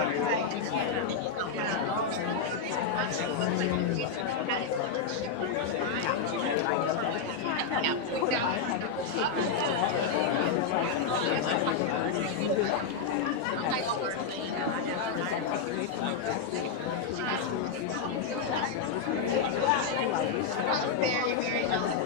Very, very helpful.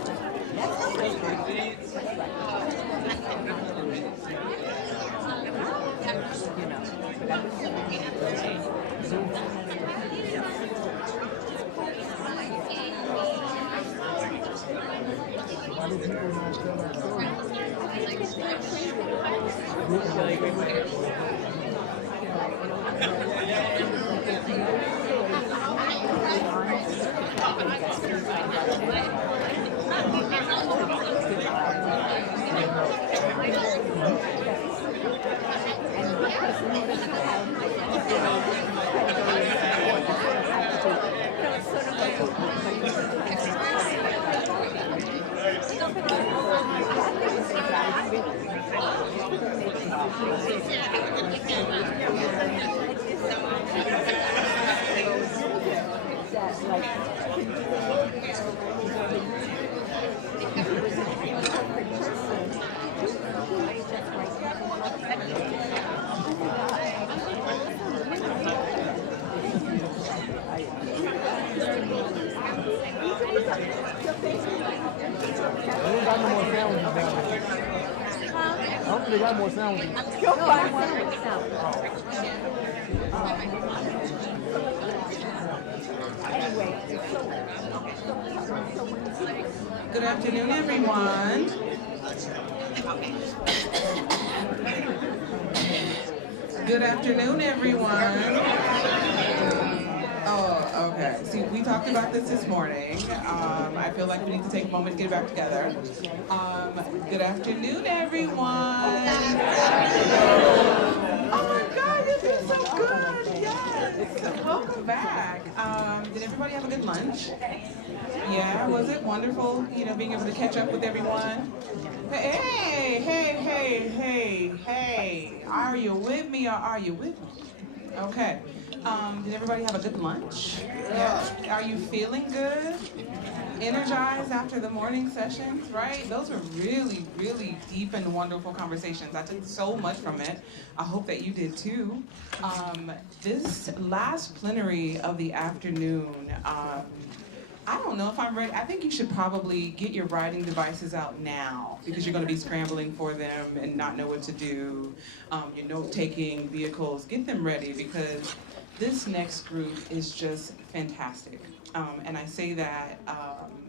Hopefully, got more sound. You'll find one with sound. Good afternoon, everyone. Good afternoon, everyone. Oh, okay. See, we talked about this morning. I feel like we need to take a moment to get back together. Good afternoon, everyone. Oh my God, you feel so good. Yes. Welcome back. Did everybody have a good lunch? Yeah, was it wonderful, being able to catch up with everyone? Hey, are you with me or are you with me? Okay. Did everybody have a good lunch? Yeah. Are you feeling good? Energized after the morning sessions, right? Those were really, really deep and wonderful conversations. I took so much from it. I hope that you did too. This last plenary of the afternoon, I don't know if I'm ready. I think you should probably get your writing devices out now because you're going to be scrambling for them and not know what to do. Your note-taking vehicles, get them ready because this next group is just fantastic. And I say that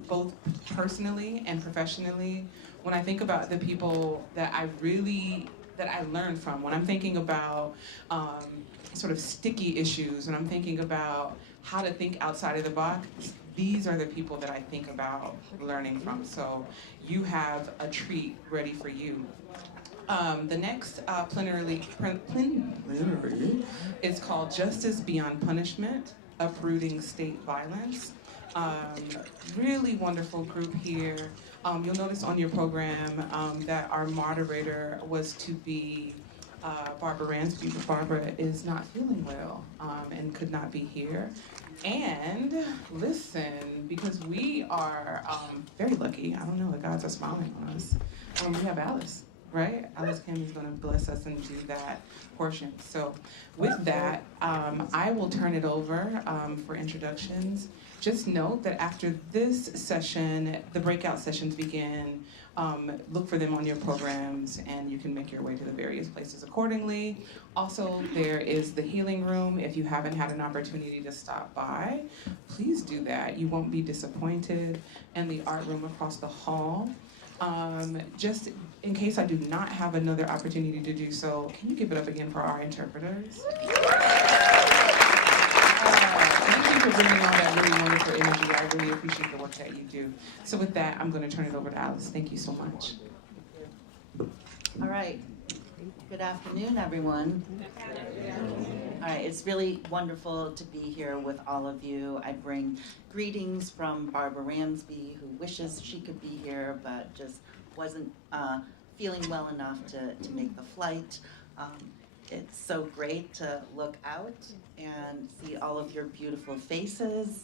both personally and professionally. When I think about the people that I learned from, when I'm thinking about sort of sticky issues, when I'm thinking about how to think outside of the box, these are the people that I think about learning from. So you have a treat ready for you. The next plenary is called Justice Beyond Punishment, Uprooting State Violence. Really wonderful group here. You'll notice on your program that our moderator was to be Barbara Ransby, but Barbara is not feeling well and could not be here. And listen, because we are very lucky, I don't know, the gods are smiling on us. We have Alice, right? Alice Kim is going to bless us and do that portion. So with that, I will turn it over for introductions. Just note that after this session, the breakout sessions begin. Look for them on your programs and you can make your way to the various places accordingly. Also, there is the healing room. If you haven't had an opportunity to stop by, please do that. You won't be disappointed. And the art room across the hall. Just in case I do not have another opportunity to do so, can you give it up again for our interpreters? Thank you for bringing all that really wonderful energy. I really appreciate the work that you do. So with that, I'm going to turn it over to Alice. Thank you so much. All right. Good afternoon, everyone. All right, it's really wonderful to be here with all of you. I bring greetings from Barbara Ransby, who wishes she could be here, but just wasn't feeling well enough to make the flight. It's so great to look out and see all of your beautiful faces.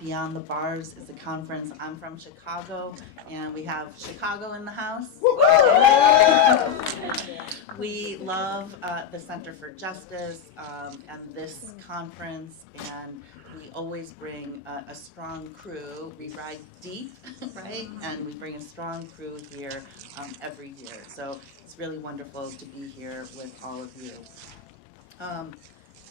Beyond the Bars is a conference. I'm from Chicago, and we have Chicago in the house. We love the Center for Justice and this conference, and we always bring a strong crew. We ride deep, right? And we bring a strong crew here every year. So it's really wonderful to be here with all of you.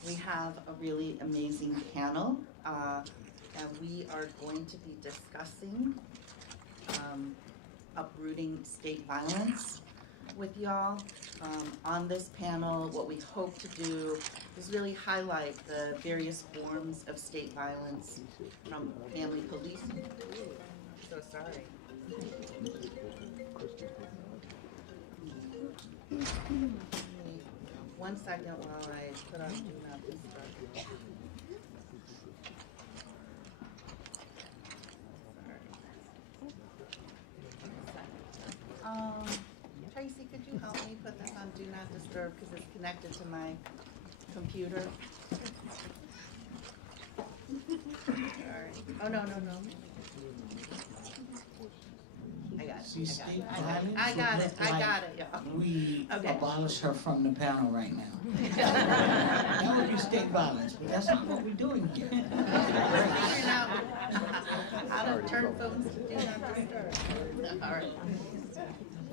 We have a really amazing panel, and we are going to be discussing uprooting state violence with y'all. On this panel, what we hope to do is really highlight the various forms of state violence, from family policing. So sorry. One second while I put on Do Not Disturb. Tracy, could you help me put this on Do Not Disturb because it's connected to my computer? Sorry. Oh, no. I got it, y'all. We abolish her from the panel right now. That would be state violence, but that's not what we're doing here. Figuring out how to turn phones to Do Not Disturb. All right.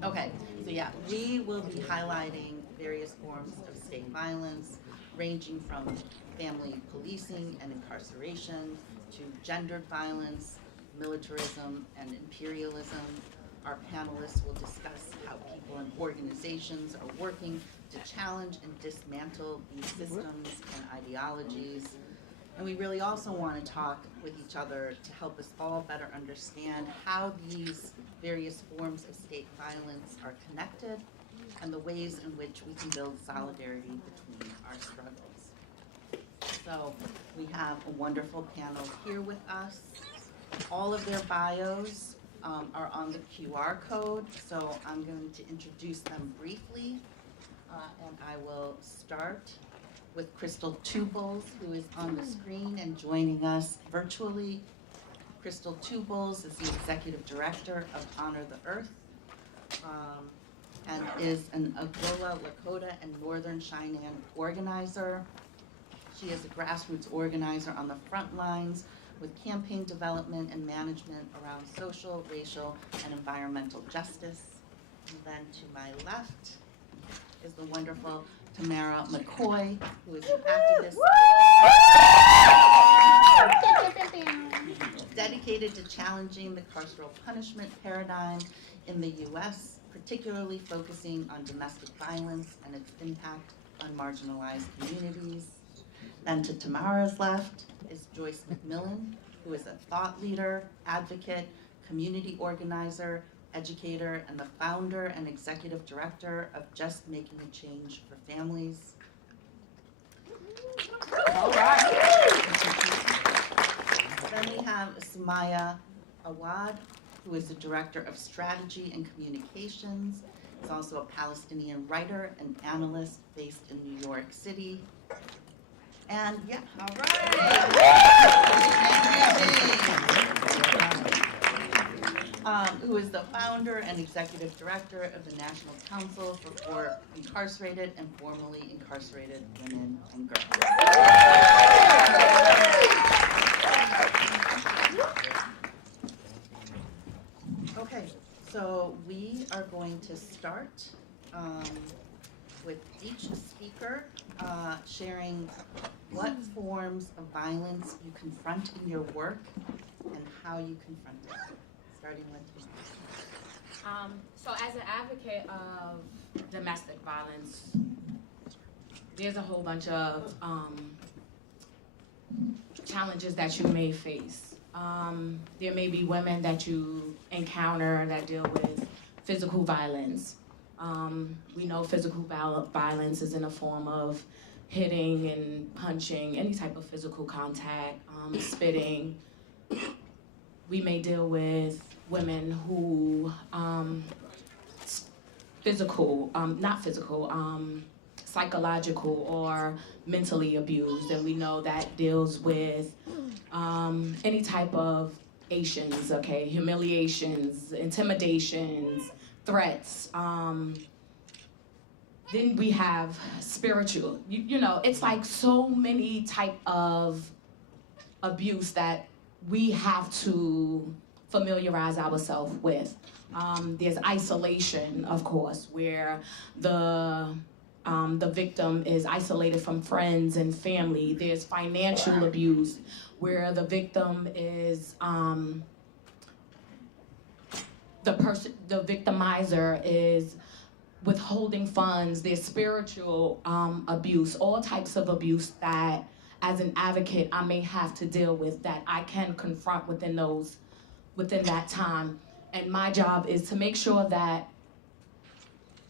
Okay, so yeah, we will be highlighting various forms of state violence, ranging from family policing and incarceration to gendered violence, militarism, and imperialism. Our panelists will discuss how people and organizations are working to challenge and dismantle these systems and ideologies. And we really also want to talk with each other to help us all better understand how these various forms of state violence are connected and the ways in which we can build solidarity between our struggles. So we have a wonderful panel here with us. All of their bios are on the QR code, so I'm going to introduce them briefly, and I will start with Krystal Twobulls, who is on the screen and joining us virtually. Krystal Twobulls is the Executive Director of Honor the Earth, and is an Adalah, Lakota, and Northern Cheyenne organizer. She is a grassroots organizer on the front lines with campaign development and management around social, racial, and environmental justice. And then to my left is the wonderful Tammara McCoy, who is an activist dedicated to challenging the carceral punishment paradigm in the U.S., particularly focusing on domestic violence and its impact on marginalized communities. Then to Tammara's left is Joyce McMillan, who is a thought leader, advocate, community organizer, educator, and the founder and executive director of Just Making a Change for Families. All right. Then we have Sumaya Awad, who is the director of strategy and communications. He's also a Palestinian writer and analyst based in New York City. And yeah, all right. Who is the founder and executive director of the National Council for Incarcerated and Formerly Incarcerated Women and Girls. Okay, so we are going to start with each speaker sharing what forms of violence you confront in your work and how you confront it. Starting with you. So as an advocate of domestic violence, there's a whole bunch of challenges that you may face. There may be women that you encounter that deal with physical violence. We know physical violence is in a form of hitting and punching, any type of physical contact, spitting. We may deal with women who, psychological or mentally abused, and we know that deals with any type of Asians, okay, humiliations, intimidations, threats. Then we have spiritual, you know, it's like so many type of abuse that we have to familiarize ourselves with. There's isolation, of course, where the victim is isolated from friends and family. There's financial abuse, where the victim is the victimizer is withholding funds. There's spiritual abuse, all types of abuse that, as an advocate, I may have to deal with, that I can confront within that time. And my job is to make sure that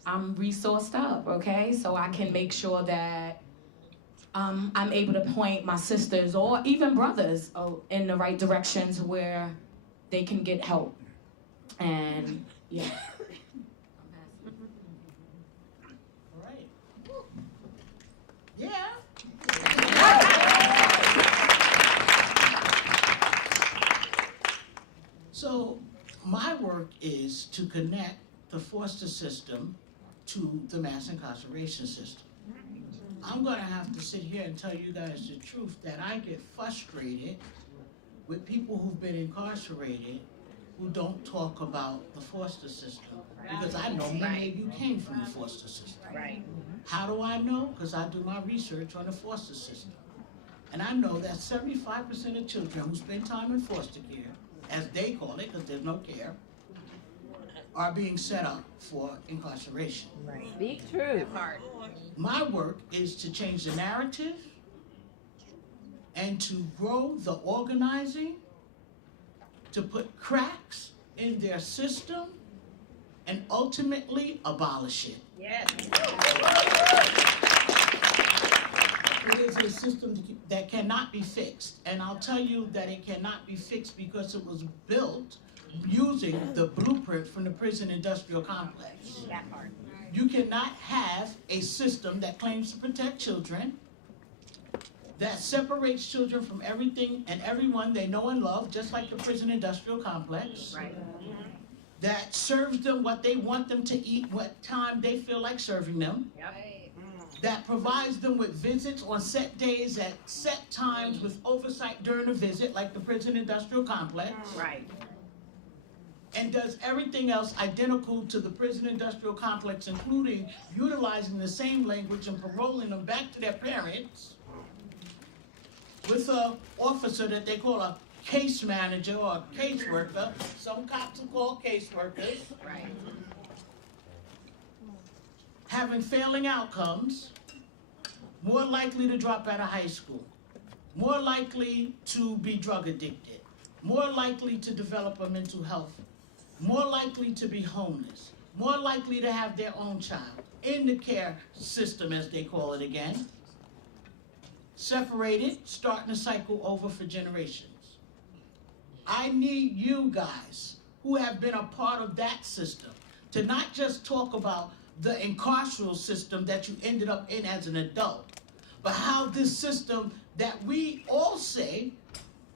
I'm resourced up, okay? So I can make sure that I'm able to point my sisters or even brothers in the right directions where they can get help. And yeah. All right. Yeah. So my work is to connect the foster system to the mass incarceration system. I'm gonna have to sit here and tell you guys the truth that I get frustrated with people who've been incarcerated who don't talk about the foster system. Because I know many of you came from the foster system. Right. How do I know? Because I do my research on the foster system. And I know that 75% of children who spend time in foster care, as they call it, because there's no care, are being set up for incarceration. Right. Speak true. Hard. My work is to change the narrative and to grow the organizing, to put cracks in their system, and ultimately abolish it. Yes. It is a system that cannot be fixed. And I'll tell you that it cannot be fixed because it was built using the blueprint from the prison industrial complex. That hard. You cannot have a system that claims to protect children, that separates children from everything and everyone they know and love, just like the prison industrial complex. Right. That serves them what they want them to eat, what time they feel like serving them. Yep. That provides them with visits on set days at set times with oversight during the visit, like the prison industrial complex. Right. And does everything else identical to the prison industrial complex, including utilizing the same language and paroling them back to their parents with an officer that they call a case manager or a caseworker. Some cops are called caseworkers. Right. Having failing outcomes, more likely to drop out of high school, more likely to be drug addicted, more likely to develop a mental health, more likely to be homeless, more likely to have their own child in the care system, as they call it again, separated, starting a cycle over for generations. I need you guys who have been a part of that system to not just talk about the incarceral system that you ended up in as an adult, but how this system that we all say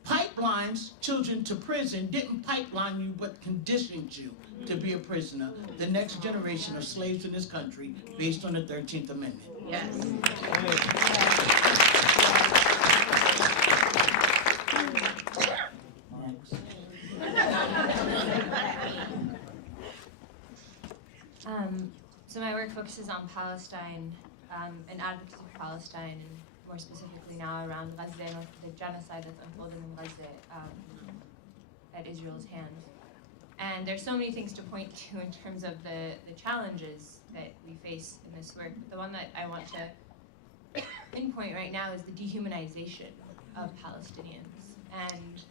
pipelines children to prison didn't pipeline you but conditioned you to be a prisoner, the next generation of slaves in this country based on the 13th Amendment. Yes. So my work focuses on Palestine and advocacy for Palestine, and more specifically now around Gaza and the genocide that's unfolding in Gaza at Israel's hands. And there's so many things to point to in terms of the challenges that we face in this work. But the one that I want to pinpoint right now is the dehumanization of Palestinians, and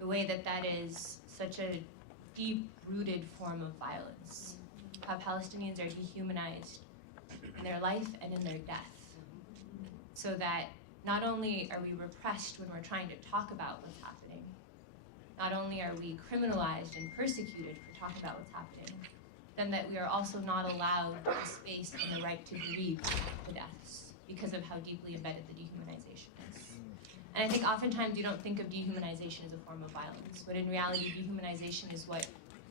the way that that is such a deep-rooted form of violence. How Palestinians are dehumanized in their life and in their death. So that not only are we repressed when we're trying to talk about what's happening, not only are we criminalized and persecuted for talking about what's happening, then that we are also not allowed the space and the right to grieve the deaths because of how deeply embedded the dehumanization is. And I think oftentimes you don't think of dehumanization as a form of violence, but in reality, dehumanization is what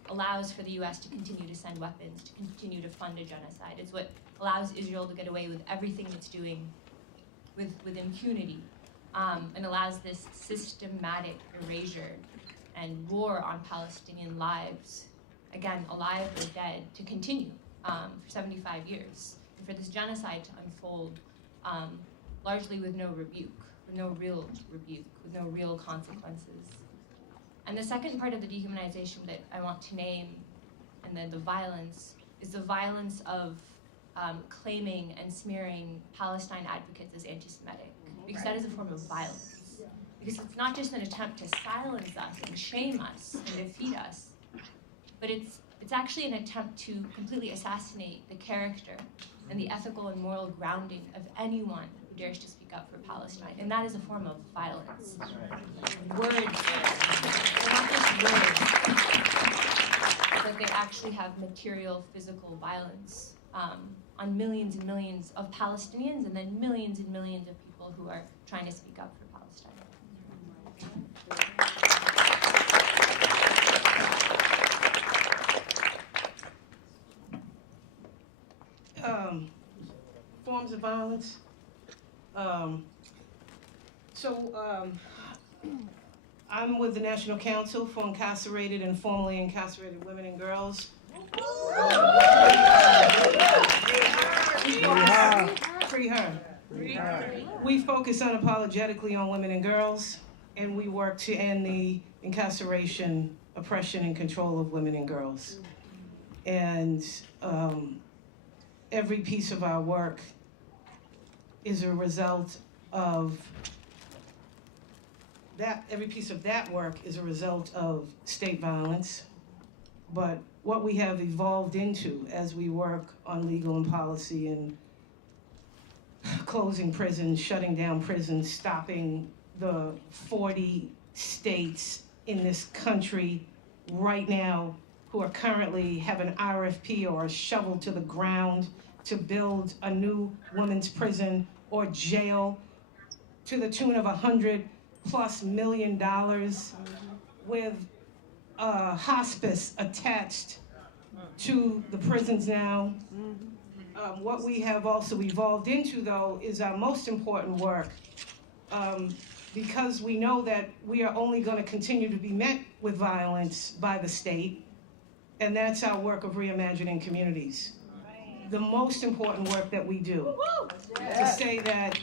allows for the US to continue to send weapons, to continue to fund a genocide. It's what allows Israel to get away with everything it's doing with impunity, and allows this systematic erasure and war on Palestinian lives, again, alive or dead, to continue for 75 years. And for this genocide to unfold largely with no rebuke, with no real rebuke, with no real consequences. And the second part of the dehumanization that I want to name, and then the violence, is the violence of claiming and smearing Palestine advocates as anti-Semitic, because that is a form of violence. Because it's not just an attempt to silence us and shame us and defeat us, but it's actually an attempt to completely assassinate the character and the ethical and moral grounding of anyone who dares to speak up for Palestine. And that is a form of violence. Words, they're not just words, but they actually have material, physical violence on millions and millions of Palestinians, and then millions and millions of people who are trying to speak up for Palestine. Forms of violence. I'm with the National Council for Incarcerated and Formerly Incarcerated Women and Girls. Free her. We focus unapologetically on women and girls, and we work to end the incarceration, oppression, and control of women and girls. And every piece of our work is a result of that. Every piece of that work is a result of state violence. But what we have evolved into as we work on legal and policy and closing prisons, shutting down prisons, stopping the 40 states in this country right now who are currently have an RFP or a shovel to the ground to build a new women's prison or jail to the tune of $100+ million with hospice attached to the prisons now. What we have also evolved into, though, is our most important work, because we know that we are only going to continue to be met with violence by the state, and that's our work of reimagining communities. The most important work that we do, to say that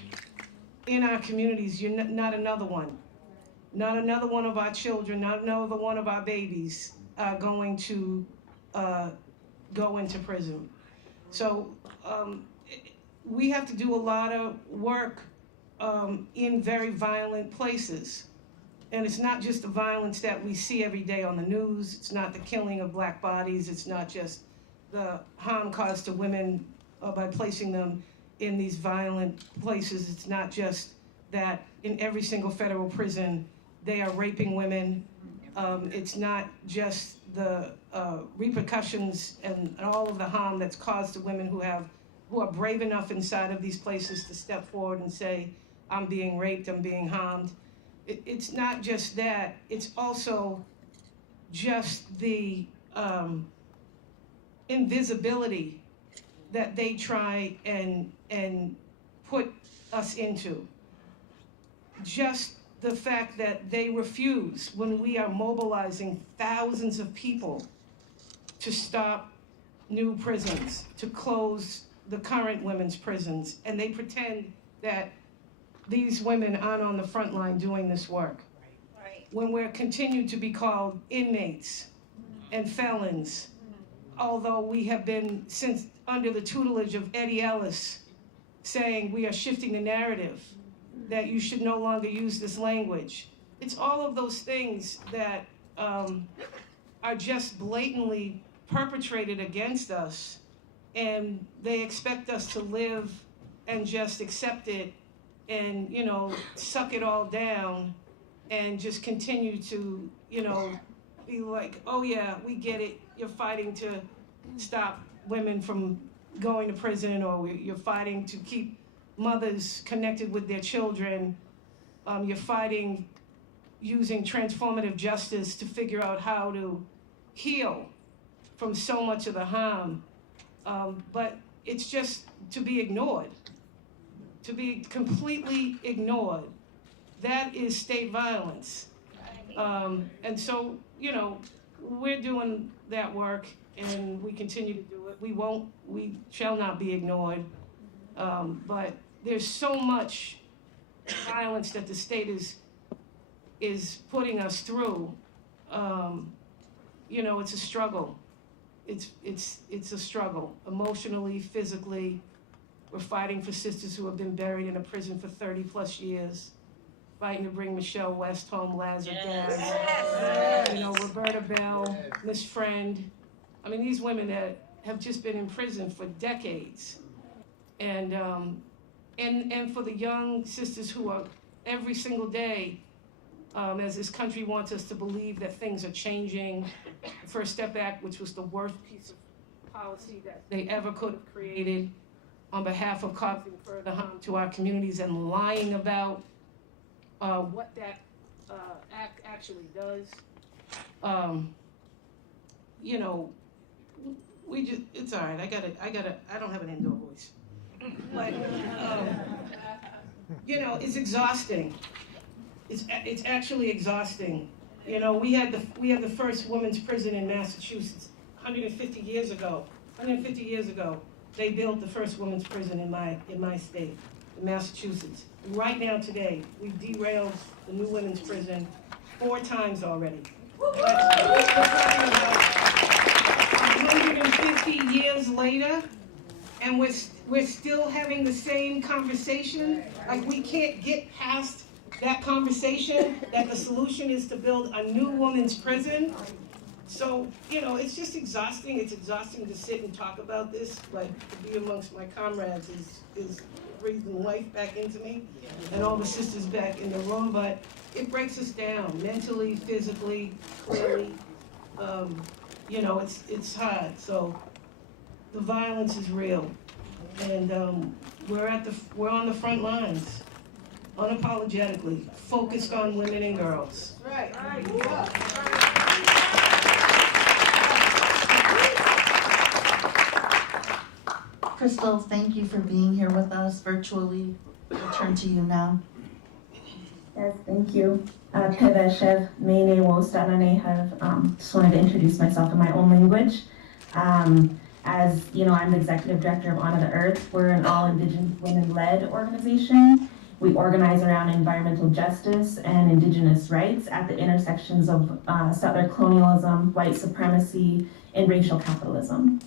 in our communities, you're not another one. Not another one of our children, not another one of our babies are going to go into prison. So we have to do a lot of work in very violent places. And it's not just the violence that we see every day on the news. It's not the killing of black bodies. It's not just the harm caused to women by placing them in these violent places. It's not just that in every single federal prison they are raping women. It's not just the repercussions and all of the harm that's caused to women who are brave enough inside of these places to step forward and say, I'm being raped, I'm being harmed. It's not just that, it's also just the invisibility that they try and put us into. Just the fact that they refuse when we are mobilizing thousands of people to stop new prisons, to close the current women's prisons, and they pretend that these women aren't on the front line doing this work. Right. When we're continued to be called inmates and felons, although we have been, since under the tutelage of Eddie Ellis, saying we are shifting the narrative, that you should no longer use this language. It's all of those things that are just blatantly perpetrated against us, and they expect us to live and just accept it and, you know, suck it all down and just continue to, you know, be like, oh yeah, we get it. You're fighting to stop women from going to prison, or you're fighting to keep mothers connected with their children. You're fighting using transformative justice to figure out how to heal from so much of the harm. But it's just to be ignored, to be completely ignored. That is state violence. And so, you know, we're doing that work, and we continue to do it. We shall not be ignored. But there's so much violence that the state is putting us through. You know, it's a struggle. It's a struggle, emotionally, physically. We're fighting for sisters who have been buried in a prison for 30+ years. Fighting to bring Michelle West home, Lazarus Dad, you know, Roberta Bell, Miss Friend. I mean, these women that have just been in prison for decades. And for the young sisters who are every single day, as this country wants us to believe that things are changing. The First Step Act, which was the worst piece of policy that they ever could have created on behalf of causing further harm to our communities and lying about what that act actually does. You know, it's all right. I don't have an indoor voice. But, you know, it's exhausting. It's actually exhausting. You know, we had the first women's prison in Massachusetts 150 years ago. 150 years ago, they built the first women's prison in my state, in Massachusetts. Right now, today, we've derailed the new women's prison 4 times already. We're talking about 150 years later, and we're still having the same conversation. Like, we can't get past that conversation that the solution is to build a new women's prison. So, you know, it's just exhausting. It's exhausting to sit and talk about this, but to be amongst my comrades is breathing life back into me, and all the sisters back in the room. But it breaks us down mentally, physically, clearly. You know, it's hard. So the violence is real, and we're on the front lines, unapologetically, focused on women and girls. Right. Krystal, thank you for being here with us virtually. I'll turn to you now. Yes, thank you. Peveshev, Mene Wostanane have just wanted to introduce myself in my own language. As you know, I'm the executive director of Honor the Earth. We're an all Indigenous women-led organization. We organize around environmental justice and Indigenous rights at the intersections of settler colonialism, white supremacy, and racial capitalism.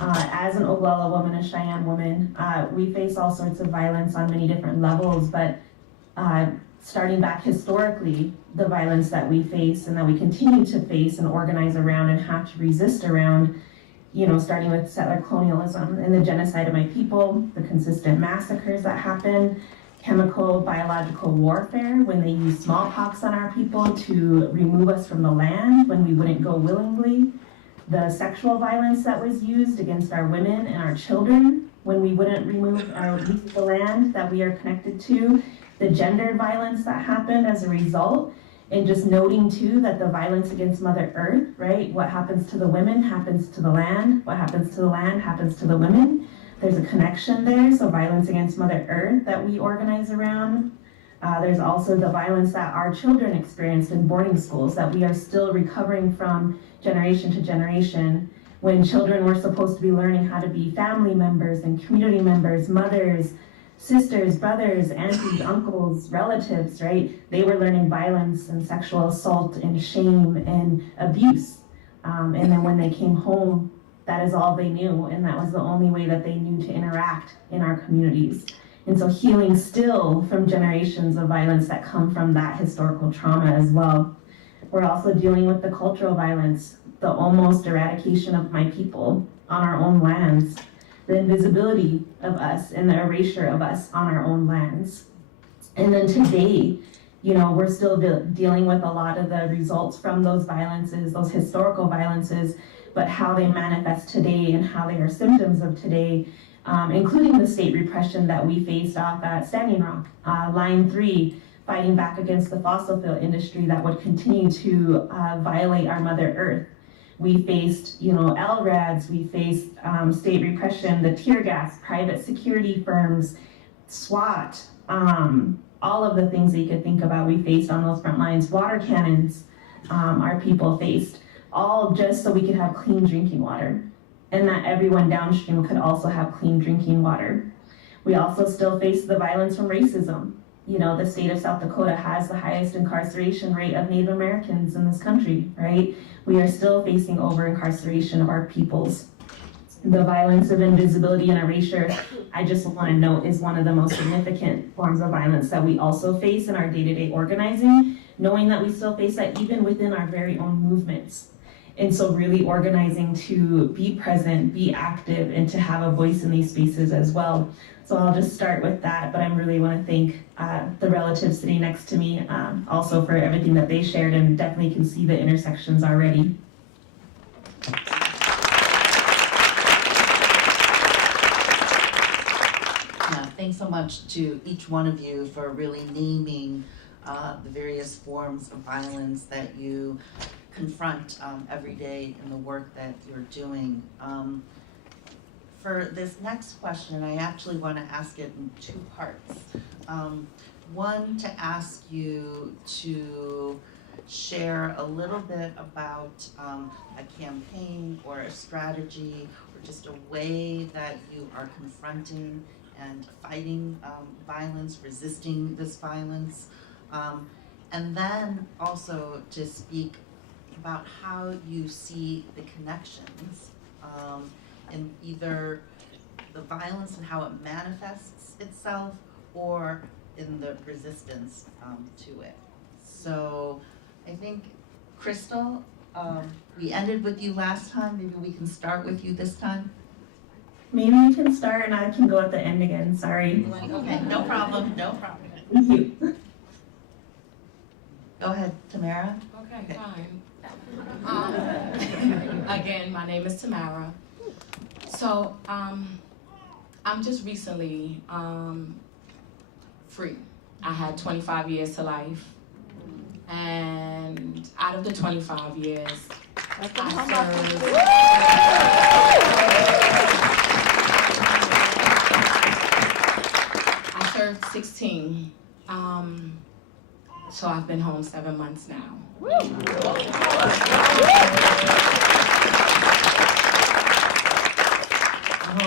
As an Oglala woman, a Cheyenne woman, we face all sorts of violence on many different levels, but starting back historically, the violence that we face and that we continue to face and organize around and have to resist around, you know, starting with settler colonialism and the genocide of my people, the consistent massacres that happen, chemical, biological warfare when they use smallpox on our people to remove us from the land when we wouldn't go willingly, the sexual violence that was used against our women and our children when we wouldn't leave the land that we are connected to, the gendered violence that happened as a result, and just noting too that the violence against Mother Earth, right? What happens to the women happens to the land, what happens to the land happens to the women. There's a connection there, so violence against Mother Earth that we organize around. There's also the violence that our children experienced in boarding schools that we are still recovering from generation to generation, when children were supposed to be learning how to be family members and community members, mothers, sisters, brothers, aunties, uncles, relatives, right? They were learning violence and sexual assault and shame and abuse. And then when they came home, that is all they knew, and that was the only way that they knew to interact in our communities. And so healing still from generations of violence that come from that historical trauma as well. We're also dealing with the cultural violence, the almost eradication of my people on our own lands, the invisibility of us and the erasure of us on our own lands. And then today, you know, we're still dealing with a lot of the results from those violences, those historical violences, but how they manifest today and how they are symptoms of today, including the state repression that we faced off at Standing Rock. Line 3, fighting back against the fossil fuel industry that would continue to violate our Mother Earth. We faced, LRADs, we faced state repression, the tear gas, private security firms, SWAT, all of the things that you could think about we faced on those front lines. Water cannons, our people faced, all just so we could have clean drinking water, and that everyone downstream could also have clean drinking water. We also still face the violence from racism. The state of South Dakota has the highest incarceration rate of Native Americans in this country, right? We are still facing over-incarceration of our peoples. The violence of invisibility and erasure, I just want to note, is one of the most significant forms of violence that we also face in our day-to-day organizing, knowing that we still face that even within our very own movements. And so really organizing to be present, be active, and to have a voice in these spaces as well. So I'll just start with that, but I really want to thank the relatives sitting next to me also for everything that they shared, and definitely can see the intersections already. Thanks so much to each one of you for really naming the various forms of violence that you confront every day in the work that you're doing. For this next question, I actually want to ask it in two parts. One, to ask you to share a little bit about a campaign or a strategy or just a way that you are confronting and fighting violence, resisting this violence. And then also to speak about how you see the connections in either the violence and how it manifests itself or in the resistance to it. So I think, Krystal, we ended with you last time. Maybe we can start with you this time. Maybe we can start and I can go at the end again, sorry. Okay, no problem, no problem. Thank you. Go ahead, Tammara. Okay, fine. Again, my name is Tammara. So, I'm just recently free. I had 25 years to life. And out of the 25 years, I served 16. So I've been home 7 months now.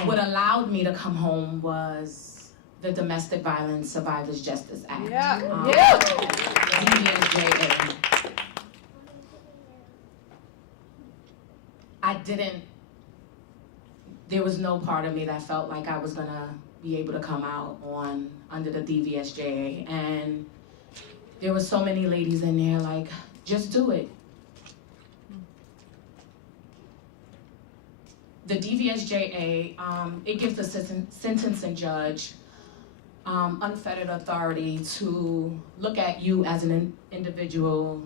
What allowed me to come home was the Domestic Violence Survivors Justice Act. DVSJA. There was no part of me that felt like I was gonna be able to come out under the DVSJA, and there were so many ladies in there like, just do it. The DVSJA, it gives the sentencing judge unfettered authority to look at you as an individual,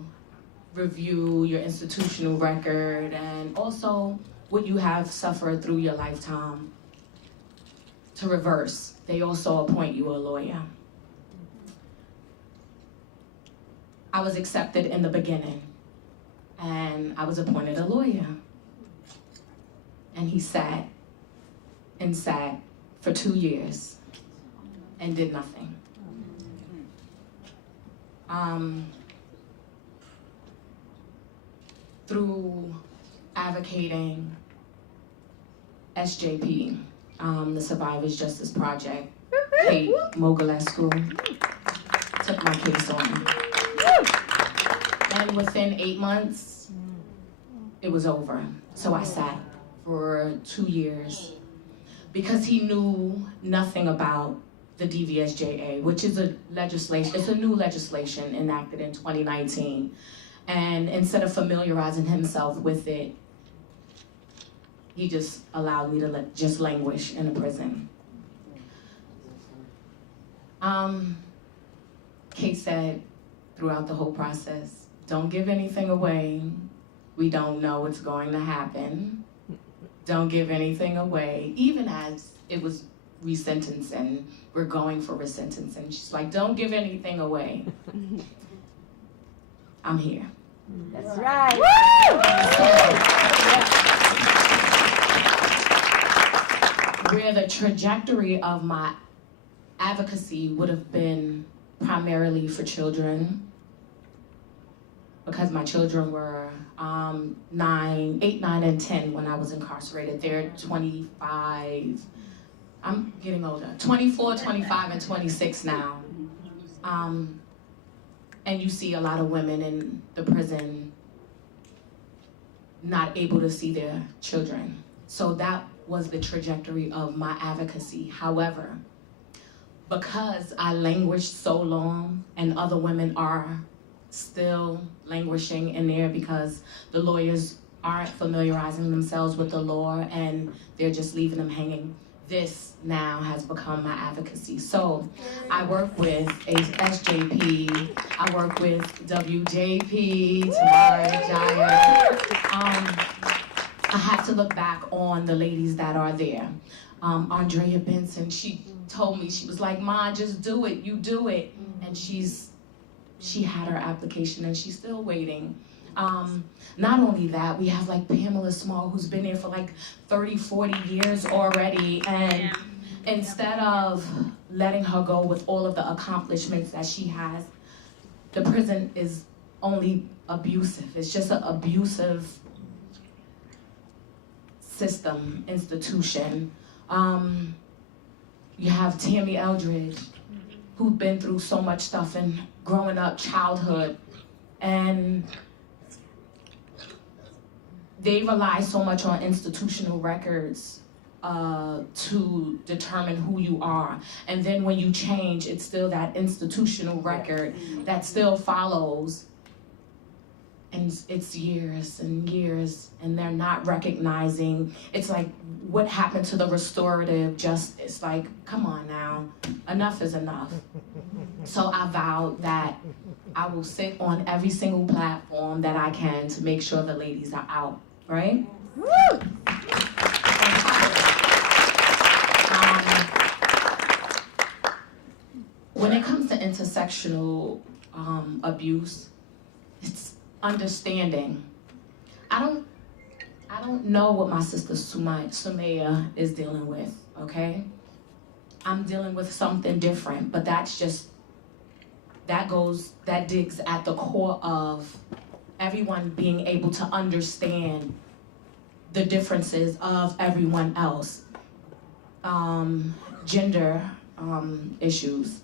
review your institutional record, and also what you have suffered through your lifetime. To reverse, they also appoint you a lawyer. I was accepted in the beginning, and I was appointed a lawyer. And he sat and sat for 2 years and did nothing. Through advocating SJP, the Survivors Justice Project, Kate Mogulescu took my case on. And within 8 months, it was over. So I sat for 2 years because he knew nothing about the DVSJA, which is it's a new legislation enacted in 2019. And instead of familiarizing himself with it, he just allowed me to just languish in a prison. Kate said throughout the whole process, don't give anything away. We don't know what's going to happen. Don't give anything away. Even as it was resentencing, we're going for resentencing. She's like, don't give anything away. I'm here. That's right. Where the trajectory of my advocacy would have been primarily for children, because my children were 8, 9, and 10 when I was incarcerated. They're 25, I'm getting older, 24, 25, and 26 now. And you see a lot of women in the prison not able to see their children. So that was the trajectory of my advocacy. However, because I languished so long and other women are still languishing in there because the lawyers aren't familiarizing themselves with the law and they're just leaving them hanging, this now has become my advocacy. So I work with SJP, I work with WJP, Tammara, Jaya. I have to look back on the ladies that are there. Andrea Benson, she told me, she was like, Ma, just do it, you do it. And she had her application and she's still waiting. Not only that, we have like Pamela Small, who's been there for like 30, 40 years already. And instead of letting her go with all of the accomplishments that she has, the prison is only abusive. It's just an abusive system, institution. You have Tammy Eldridge, who's been through so much stuff in growing up, childhood, and they rely so much on institutional records to determine who you are. And then when you change, it's still that institutional record that still follows. And it's years and years, and they're not recognizing. It's like, what happened to the restorative justice? Like, come on now, enough is enough. So I vowed that I will sit on every single platform that I can to make sure the ladies are out, right? Woo! When it comes to intersectional abuse, it's understanding. I don't know what my sister Sumaya is dealing with, okay? I'm dealing with something different, but that digs at the core of everyone being able to understand the differences of everyone else. Gender issues.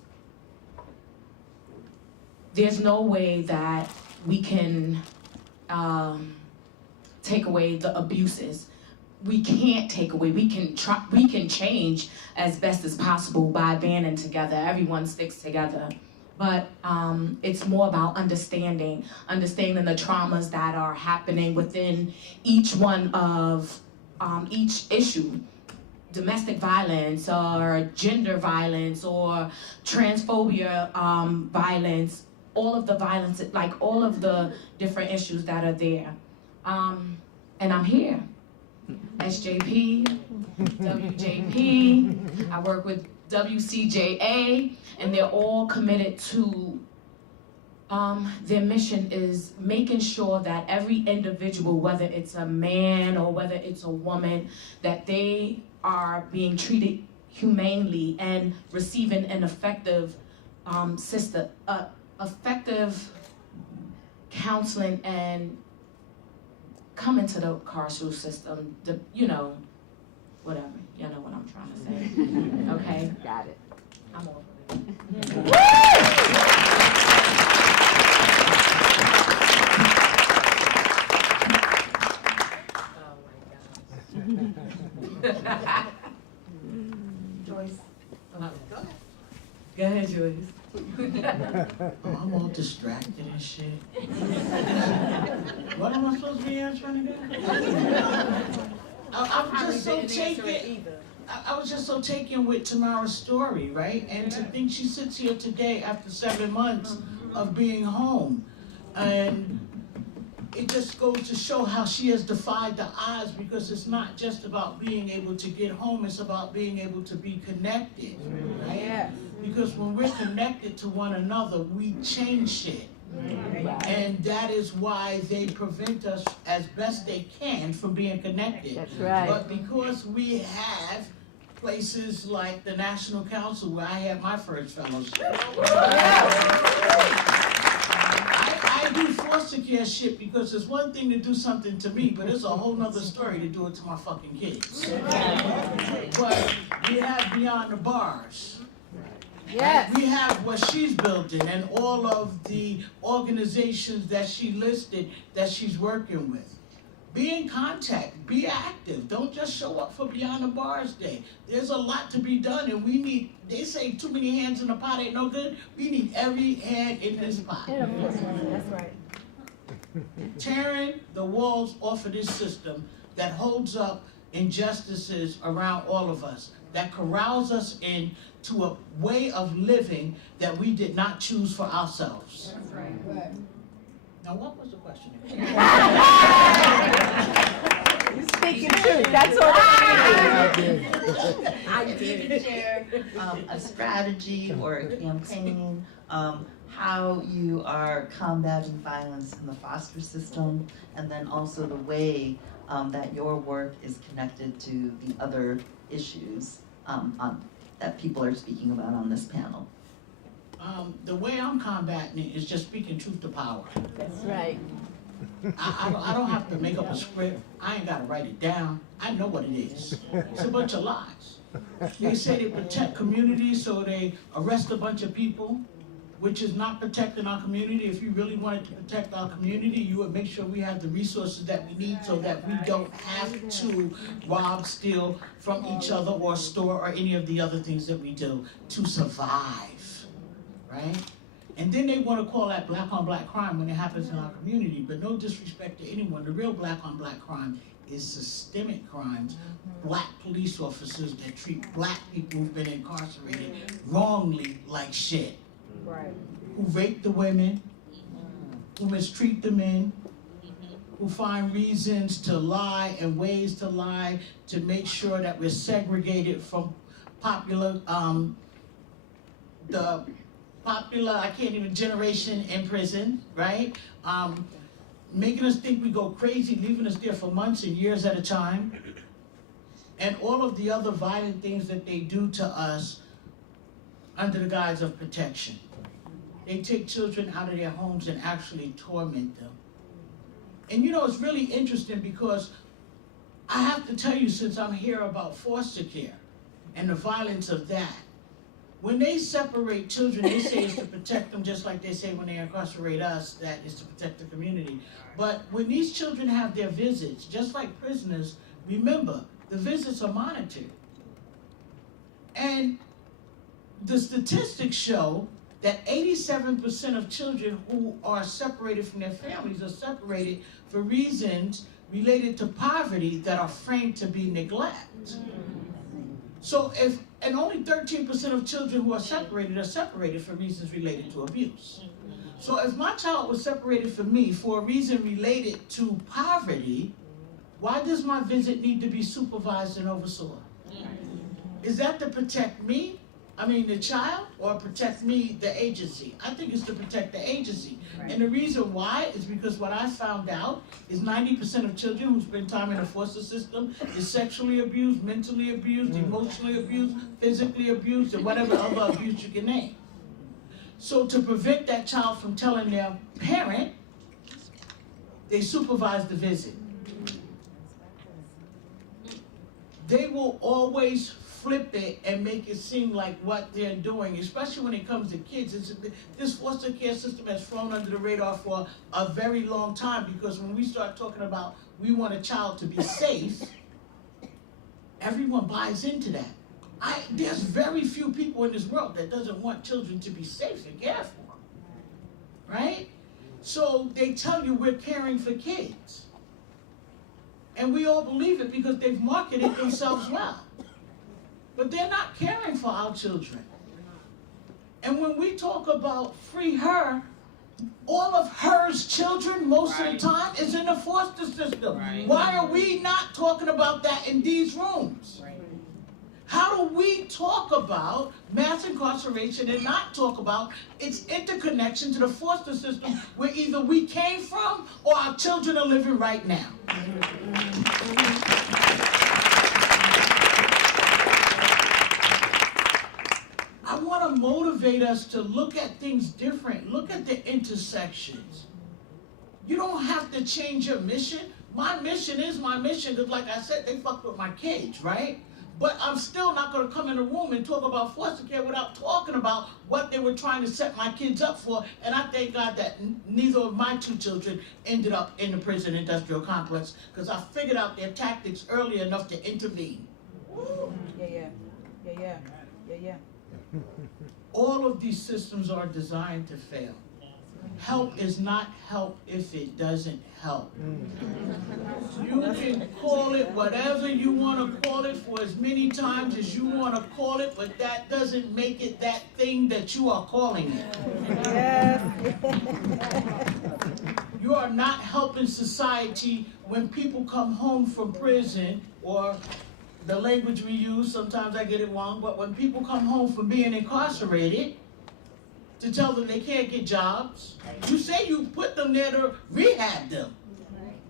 There's no way that we can take away the abuses. We can't take away, we can change as best as possible by banding together. Everyone sticks together. But it's more about understanding the traumas that are happening within each one of each issue. Domestic violence or gender violence or transphobia violence, all of the violence, like all of the different issues that are there. And I'm here. SJP, WJP, I work with WCJA, and they're all committed to, their mission is making sure that every individual, whether it's a man or whether it's a woman, that they are being treated humanely and receiving an effective system, effective counseling and come into the carceral system, whatever. You know what I'm trying to say. Okay? Got it. I'm over it. Oh my gosh. Joyce. Go ahead, Joyce. I'm all distracted and shit. What am I supposed to be answering again? I was just so taken with Tammara's story, right? And to think she sits here today after 7 months of being home. And it just goes to show how she has defied the odds, because it's not just about being able to get home, it's about being able to be connected, right? Yes. Because when we're connected to one another, we change shit. And that is why they prevent us as best they can from being connected. That's right. But because we have places like the National Council where I had my first fellowship. I do foster care shit because it's one thing to do something to me, but it's a whole nother story to do it to my fucking kids. But we have Beyond the Bars. Yes. We have what she's building and all of the organizations that she listed that she's working with. Be in contact, be active. Don't just show up for Beyond the Bars Day. There's a lot to be done, and we need, they say too many hands in the pot ain't no good. We need every hand in this pot. That's right. Tearing the walls off of this system that holds up injustices around all of us, that corrals us into a way of living that we did not choose for ourselves. That's right. Now, what was the question? You're speaking truth. That's all that is. I did share a strategy or a campaign, how you are combating violence in the foster system, and then also the way that your work is connected to the other issues that people are speaking about on this panel. The way I'm combating it is just speaking truth to power. That's right. I don't have to make up a script. I ain't got to write it down. I know what it is. It's a bunch of lies. They say they protect communities, so they arrest a bunch of people, which is not protecting our community. If you really wanted to protect our community, you would make sure we have the resources that we need so that we don't have to rob, steal from each other or store or any of the other things that we do to survive, right? And then they want to call that black on black crime when it happens in our community, but no disrespect to anyone. The real black on black crime is systemic crimes. Black police officers that treat black people who've been incarcerated wrongly like shit. Right. Who rape the women, who mistreat the men, who find reasons to lie and ways to lie to make sure that we're segregated from generation in prison, right? Making us think we go crazy, leaving us there for months and years at a time. And all of the other violent things that they do to us under the guise of protection. They take children out of their homes and actually torment them. And you know, it's really interesting because I have to tell you, since I'm here about foster care and the violence of that, when they separate children, they say it's to protect them, just like they say when they incarcerate us, that is to protect the community. But when these children have their visits, just like prisoners, remember, the visits are monitored. And the statistics show that 87% of children who are separated from their families are separated for reasons related to poverty that are framed to be neglect. So and only 13% of children who are separated for reasons related to abuse. So if my child was separated from me for a reason related to poverty, why does my visit need to be supervised and oversaw? Is that to protect me? I mean the child, or protect me, the agency? I think it's to protect the agency. Right. And the reason why is because what I found out is 90% of children who spend time in the foster system is sexually abused, mentally abused, emotionally abused, physically abused, and whatever other abuse you can name. So to prevent that child from telling their parent, they supervise the visit. They will always flip it and make it seem like what they're doing, especially when it comes to kids. This foster care system has flown under the radar for a very long time, because when we start talking about we want a child to be safe, everyone buys into that. There's very few people in this world that doesn't want children to be safe and cared for, right? So they tell you we're caring for kids. And we all believe it because they've marketed themselves well. But they're not caring for our children. And when we talk about free her, All of hers children, most of the time, is in the foster system. Why are we not talking about that in these rooms? How do we talk about mass incarceration and not talk about its interconnection to the foster system where either we came from or our children are living right now? I want to motivate us to look at things different. Look at the intersections. You don't have to change your mission. My mission is my mission because, like I said, they fucked with my kids, right? But I'm still not going to come in a room and talk about foster care without talking about what they were trying to set my kids up for. And I thank God that neither of my two children ended up in the prison industrial complex because I figured out their tactics early enough to intervene. Yeah. All of these systems are designed to fail. Help is not help if it doesn't help. You can call it whatever you want to call it for as many times as you want to call it, but that doesn't make it that thing that you are calling it. Yes. You are not helping society when people come home from prison, or the language we use, sometimes I get it wrong, but when people come home from being incarcerated, to tell them they can't get jobs. You say you put them there to rehab them.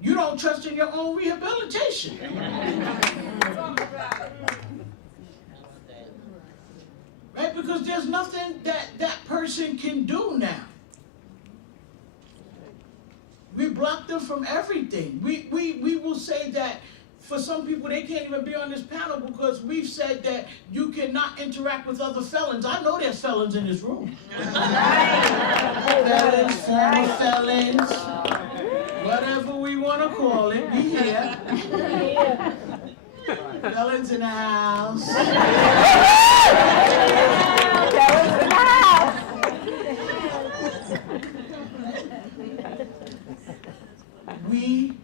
You don't trust in your own rehabilitation. Right? Because there's nothing that that person can do now. We block them from everything. We will say that for some people, they can't even be on this panel because we've said that you cannot interact with other felons. I know there's felons in this room. Felons, former felons, whatever we want to call it, we here. Felons in the house. Felons in the house. We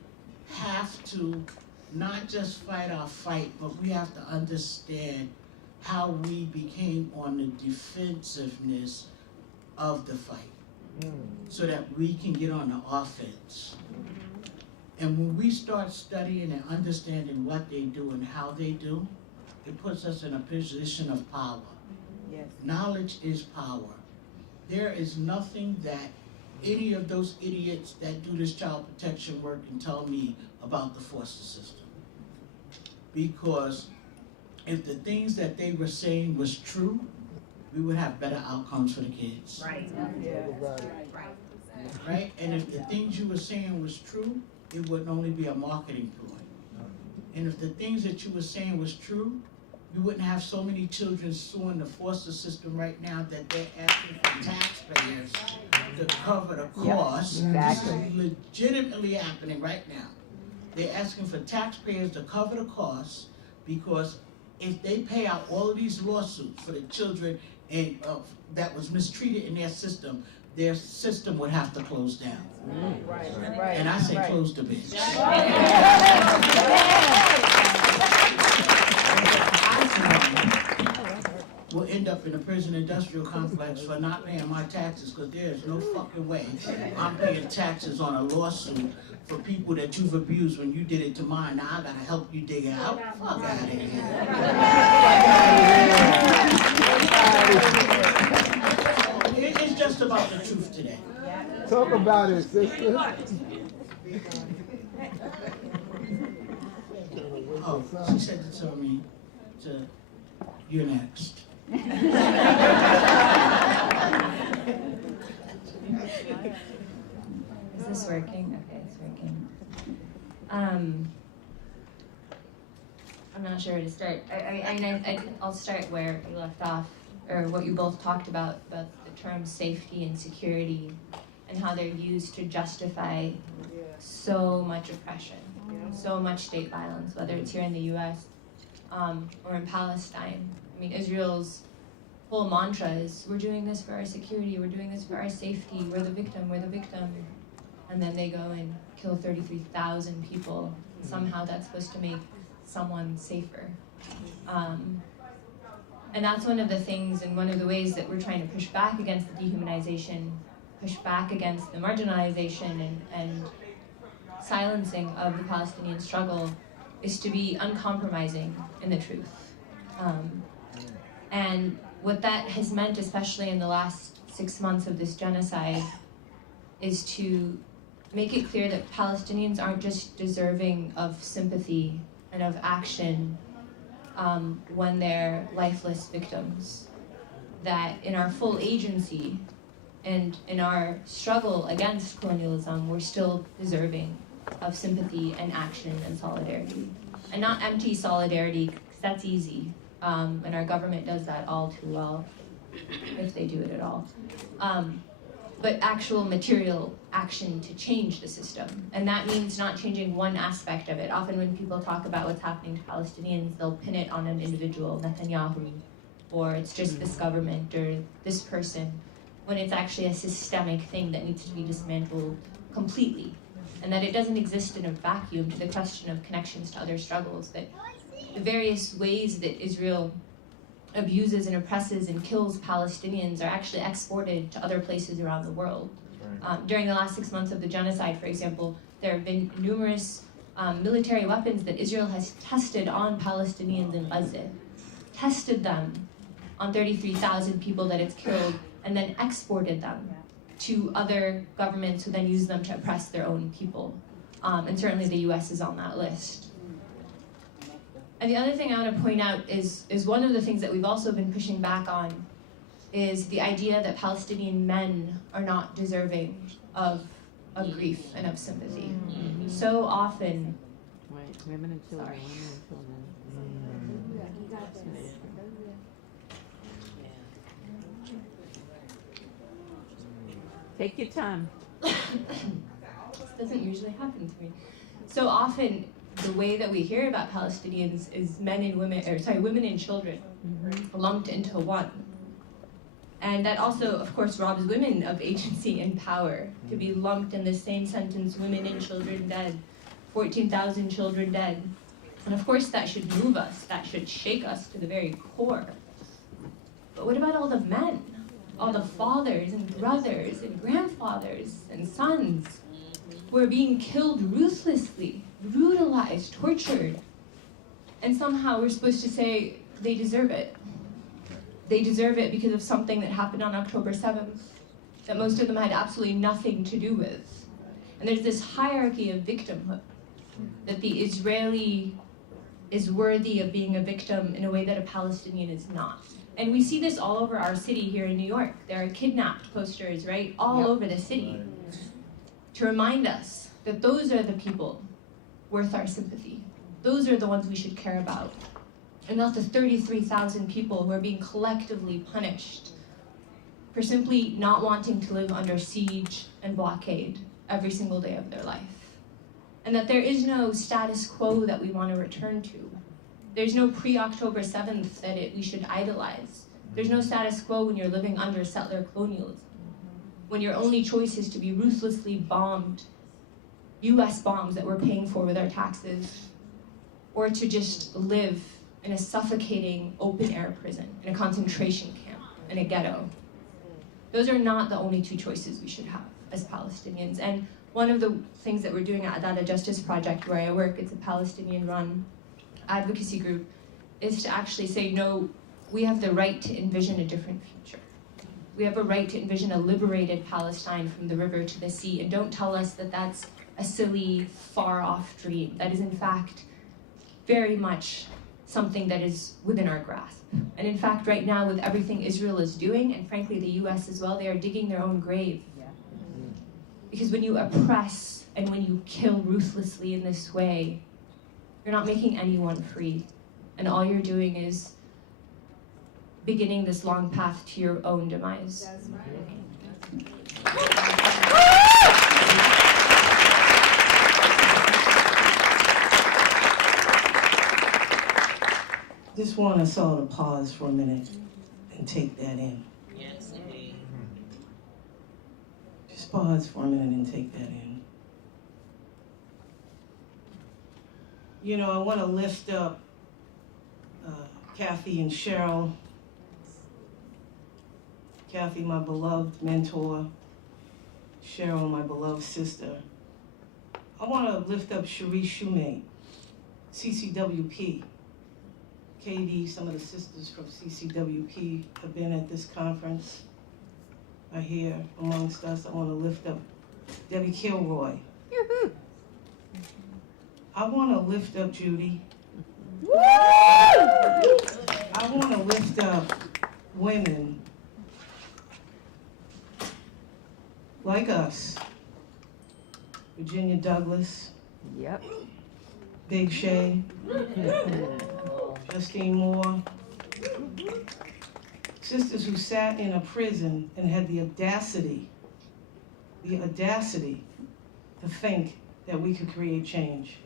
have to not just fight our fight, but we have to understand how we became on the defensiveness of the fight so that we can get on the offense. And when we start studying and understanding what they do and how they do, it puts us in a position of power. Yes. Knowledge is power. There is nothing that any of those idiots that do this child protection work can tell me about the foster system. Because if the things that they were saying was true, we would have better outcomes for the kids. Right. Right? And if the things you were saying was true, it wouldn't only be a marketing ploy. And if the things that you were saying was true, you wouldn't have so many children suing the foster system right now that they're asking for taxpayers to cover the cost. Exactly. This is legitimately happening right now. They're asking for taxpayers to cover the costs because if they pay out all of these lawsuits for the children and that was mistreated in their system would have to close down. Right. And I say close the bitch. Will end up in a prison industrial complex for not paying my taxes because there is no fucking way I'm paying taxes on a lawsuit for people that you've abused when you did it to mine. Now I gotta help you dig it out. Fuck out of here. It's just about the truth today. Talk about it, sister. Oh, she said to tell me you're next. Is this working? Okay, it's working. I'm not sure where to start. I'll start where you left off, or what you both talked about the terms safety and security, and how they're used to justify so much oppression, so much state violence, whether it's here in the U.S. Or in Palestine. I mean, Israel's whole mantra is, we're doing this for our security, we're doing this for our safety, we're the victim, we're the victim. And then they go and kill 33,000 people. Somehow that's supposed to make someone safer. And that's one of the things and one of the ways that we're trying to push back against the dehumanization push back against the marginalization and silencing of the Palestinian struggle is to be uncompromising in the truth. And what that has meant, especially in the last 6 months of this genocide, is to make it clear that Palestinians aren't just deserving of sympathy and of action when they're lifeless victims. That in our full agency and in our struggle against colonialism, we're still deserving of sympathy and action and solidarity. And not empty solidarity, because that's easy. And our government does that all too well, if they do it at all. But actual material action to change the system. And that means not changing one aspect of it. Often when people talk about what's happening to Palestinians, they'll pin it on an individual, Netanyahu, or it's just this government or this person, when it's actually a systemic thing that needs to be dismantled completely. And that it doesn't exist in a vacuum. To the question of connections to other struggles, that the various ways that Israel abuses and oppresses and kills Palestinians are actually exported to other places around the world. During the last 6 months of the genocide, for example, there have been numerous military weapons that Israel has tested on Palestinians in Gaza, tested them on 33,000 people that it's killed, and then exported them to other governments who then use them to oppress their own people. And certainly the US is on that list. And the other thing I want to point out is one of the things that we've also been pushing back on is the idea that Palestinian men are not deserving of grief and of sympathy. So often, Women and children. Take your time. This doesn't usually happen to me. So often, the way that we hear about Palestinians is women and children lumped into one. And that also, of course, robs women of agency and power to be lumped in the same sentence, women and children dead, 14,000 children dead. And of course that should move us, that should shake us to the very core. But what about all the men? All the fathers and brothers and grandfathers and sons who are being killed ruthlessly, brutalized, tortured. And somehow we're supposed to say they deserve it. They deserve it because of something that happened on October 7th that most of them had absolutely nothing to do with. And there's this hierarchy of victimhood, that the Israeli is worthy of being a victim in a way that a Palestinian is not. And we see this all over our city here in New York. There are kidnapped posters, right, all over the city, to remind us that those are the people worth our sympathy. Those are the ones we should care about, and not the 33,000 people who are being collectively punished for simply not wanting to live under siege and blockade every single day of their life. And that there is no status quo that we want to return to. There's no pre-October 7th that we should idolize. There's no status quo when you're living under settler colonialism, when your only choice is to be ruthlessly bombed, US bombs that we're paying for with our taxes, or to just live in a suffocating open-air prison, in a concentration camp, in a ghetto. Those are not the only two choices we should have as Palestinians. And one of the things that we're doing at Adalah Justice Project, where I work, it's a Palestinian-run advocacy group, is to actually say, no, we have the right to envision a different future. We have a right to envision a liberated Palestine from the river to the sea, and don't tell us that that's a silly, far-off dream. That is, in fact, very much something that is within our grasp. And in fact, right now, with everything Israel is doing, and frankly the US as well, they are digging their own grave. Because when you oppress and when you kill ruthlessly in this way, you're not making anyone free. And all you're doing is beginning this long path to your own demise. That's right. Just want us all to pause for a minute and take that in. Yes, indeed. Just pause for a minute and take that in. You know, I want to lift up Kathy and Cheryl. Kathy, my beloved mentor, Cheryl, my beloved sister. I want to lift up Cherie Shumate, CCWP. Katie, some of the sisters from CCWP have been at this conference, are here amongst us. I want to lift up Debbie Kilroy. I want to lift up Judy. I want to lift up women like us. Virginia Douglas. Yep. Big Shay. Justine Moore. Sisters who sat in a prison and had the audacity to think that we could create change.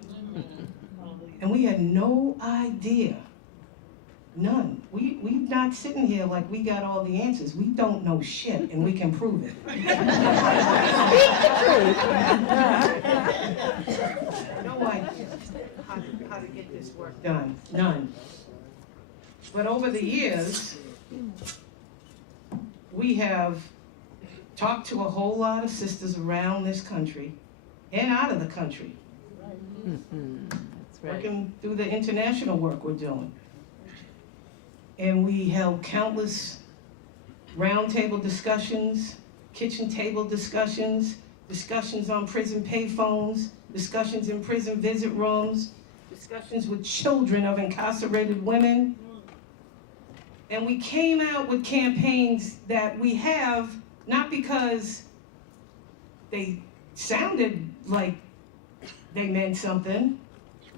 And we had no idea, none. We're not sitting here like we got all the answers. We don't know shit, and we can prove it. No idea how to get this work done, none. But over the years, we have talked to a whole lot of sisters around this country and out of the country. That's right. Working through the international work we're doing. And we held countless roundtable discussions, kitchen table discussions, discussions on prison payphones, discussions in prison visit rooms, discussions with children of incarcerated women. And we came out with campaigns that we have, not because they sounded like they meant something,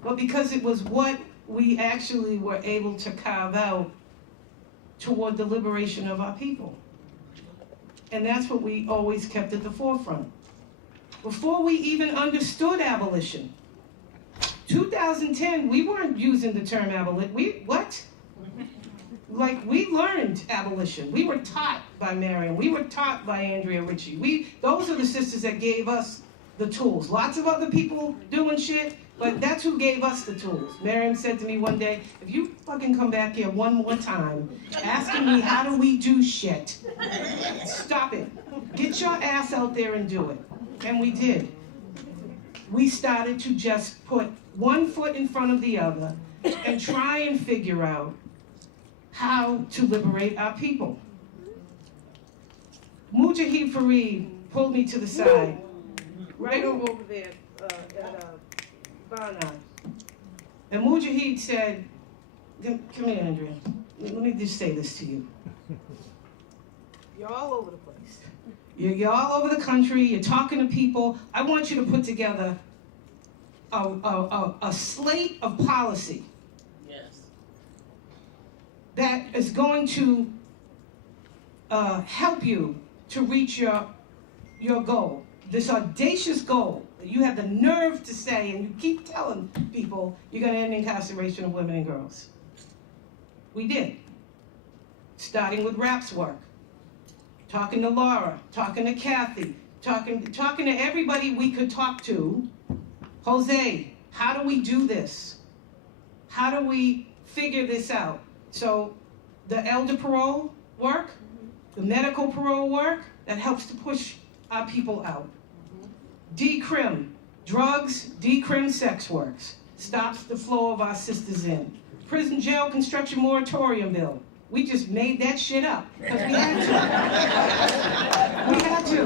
but because it was what we actually were able to carve out toward the liberation of our people. And that's what we always kept at the forefront. Before we even understood abolition, 2010, we weren't using the term abolition. We learned abolition. We were taught by Marion. We were taught by Andrea Ritchie. Those are the sisters that gave us the tools. Lots of other people doing shit, but that's who gave us the tools. Marion said to me one day, if you fucking come back here one more time asking me how do we do shit, stop it. Get your ass out there and do it. And we did. We started to just put one foot in front of the other and try and figure out how to liberate our people. Mujahid Fareed pulled me to the side, right over there at Barnard. And Mujahid said, come here, Andrea. Let me just say this to you. You're all over the place. You're all over the country. You're talking to people. I want you to put together a slate of policy that is going to help you to reach your goal, this audacious goal that you have the nerve to say, and you keep telling people you're going to end incarceration of women and girls. We did, starting with RAP's work, talking to Laura, talking to Kathy, talking to everybody we could talk to. Jose, how do we do this? How do we figure this out? So the elder parole work, the medical parole work, that helps to push our people out. Decrim, drugs, decrim sex works, stops the flow of our sisters in. Prison jail construction moratorium bill. We just made that shit up, because we had to. We had to.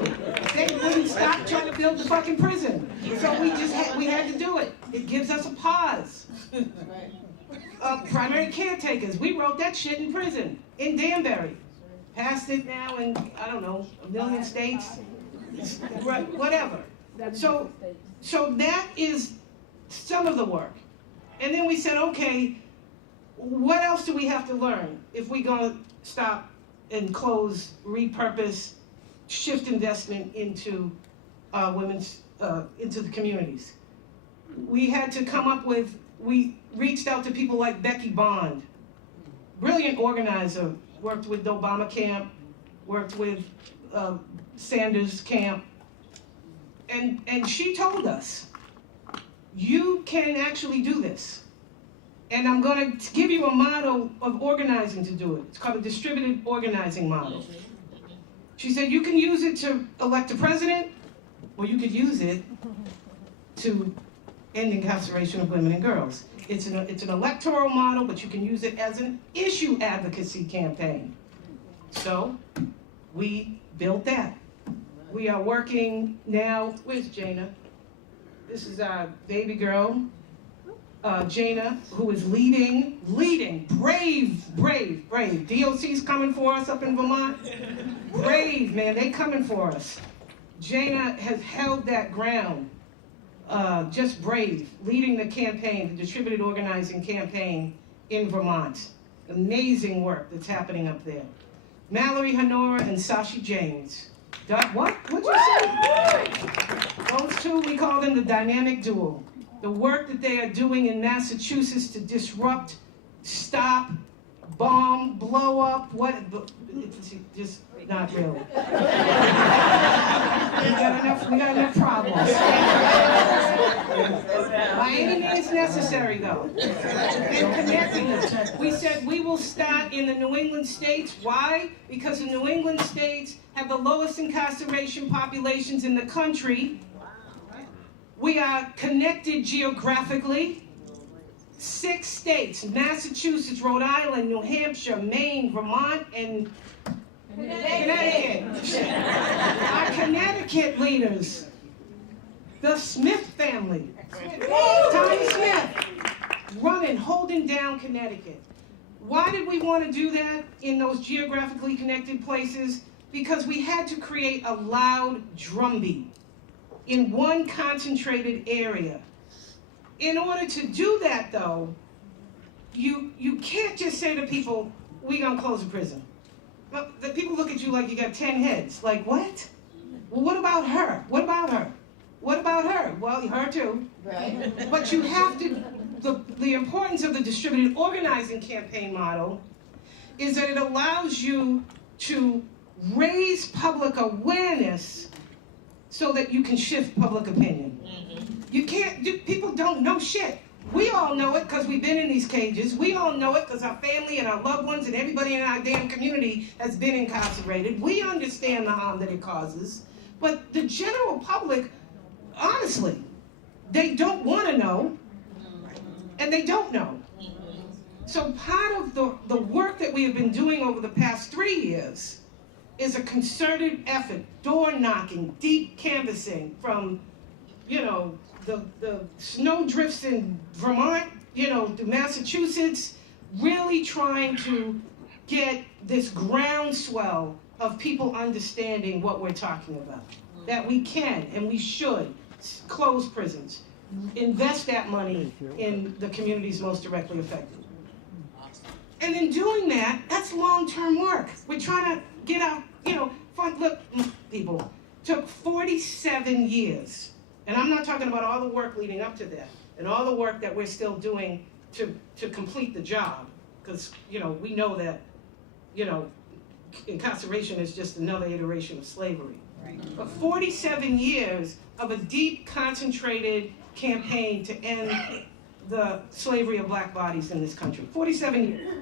They wouldn't stop trying to build the fucking prison. So we had to do it. It gives us a pause. Primary caretakers, we wrote that shit in prison, in Danbury. Passed it now in, I don't know, a million states, whatever. So that is some of the work. And then we said, okay, what else do we have to learn if we're gonna stop and close, repurpose, shift investment into into the communities? We had to come up with, we reached out to people like Becky Bond, brilliant organizer, worked with the Obama camp, worked with Sanders camp, and she told us, you can actually do this. And I'm gonna give you a model of organizing to do it. It's called a distributed organizing model. She said you can use it to elect a president, or you could use it to end incarceration of women and girls. It's an electoral model, but you can use it as an issue advocacy campaign. So we built that. We are working now, where's Jana? This is our baby girl, Jana, who is leading, brave. DOC's coming for us up in Vermont. Brave, man, they coming for us. Jana has held that ground, just brave, leading the campaign, the distributed organizing campaign in Vermont. Amazing work that's happening up there. Mallory Honora and Sashi James. What? What'd you say? Those two, we call them the dynamic duo. The work that they are doing in Massachusetts to disrupt, stop, bomb, blow up, just not really. We got enough problems. By any means necessary, though. And connecting them. We said we will start in the New England states. Why? Because the New England states have the lowest incarceration populations in the country. We are connected geographically. 6 states, Massachusetts, Rhode Island, New Hampshire, Maine, Vermont, and Connecticut. Our Connecticut leaders, the Smith family, Tommy Smith, running, holding down Connecticut. Why did we want to do that in those geographically connected places? Because we had to create a loud drumbeat in one concentrated area. In order to do that, though, you can't just say to people, we're going to close a prison. Well, the people look at you like you got 10 heads. Like, what? Well, what about her? What about her? What about her? Well, her too. Right. But you have to, the importance of the distributed organizing campaign model is that it allows you to raise public awareness so that you can shift public opinion. You can't, people don't know shit. We all know it because we've been in these cages. We all know it because our family and our loved ones and everybody in our damn community has been incarcerated. We understand the harm that it causes. But the general public, honestly, they don't want to know, and they don't know. So part of the work that we have been doing over the past 3 years is a concerted effort, door knocking, deep canvassing from, the snow drifts in Vermont, through Massachusetts, really trying to get this groundswell of people understanding what we're talking about. That we can and we should close prisons, invest that money in the communities most directly affected. And in doing that, that's long-term work. We're trying to get out, look, people, took 47 years. And I'm not talking about all the work leading up to that and all the work that we're still doing to complete the job. Because, we know that, incarceration is just another iteration of slavery. Right. But 47 years of a deep, concentrated campaign to end the slavery of black bodies in this country. 47 years.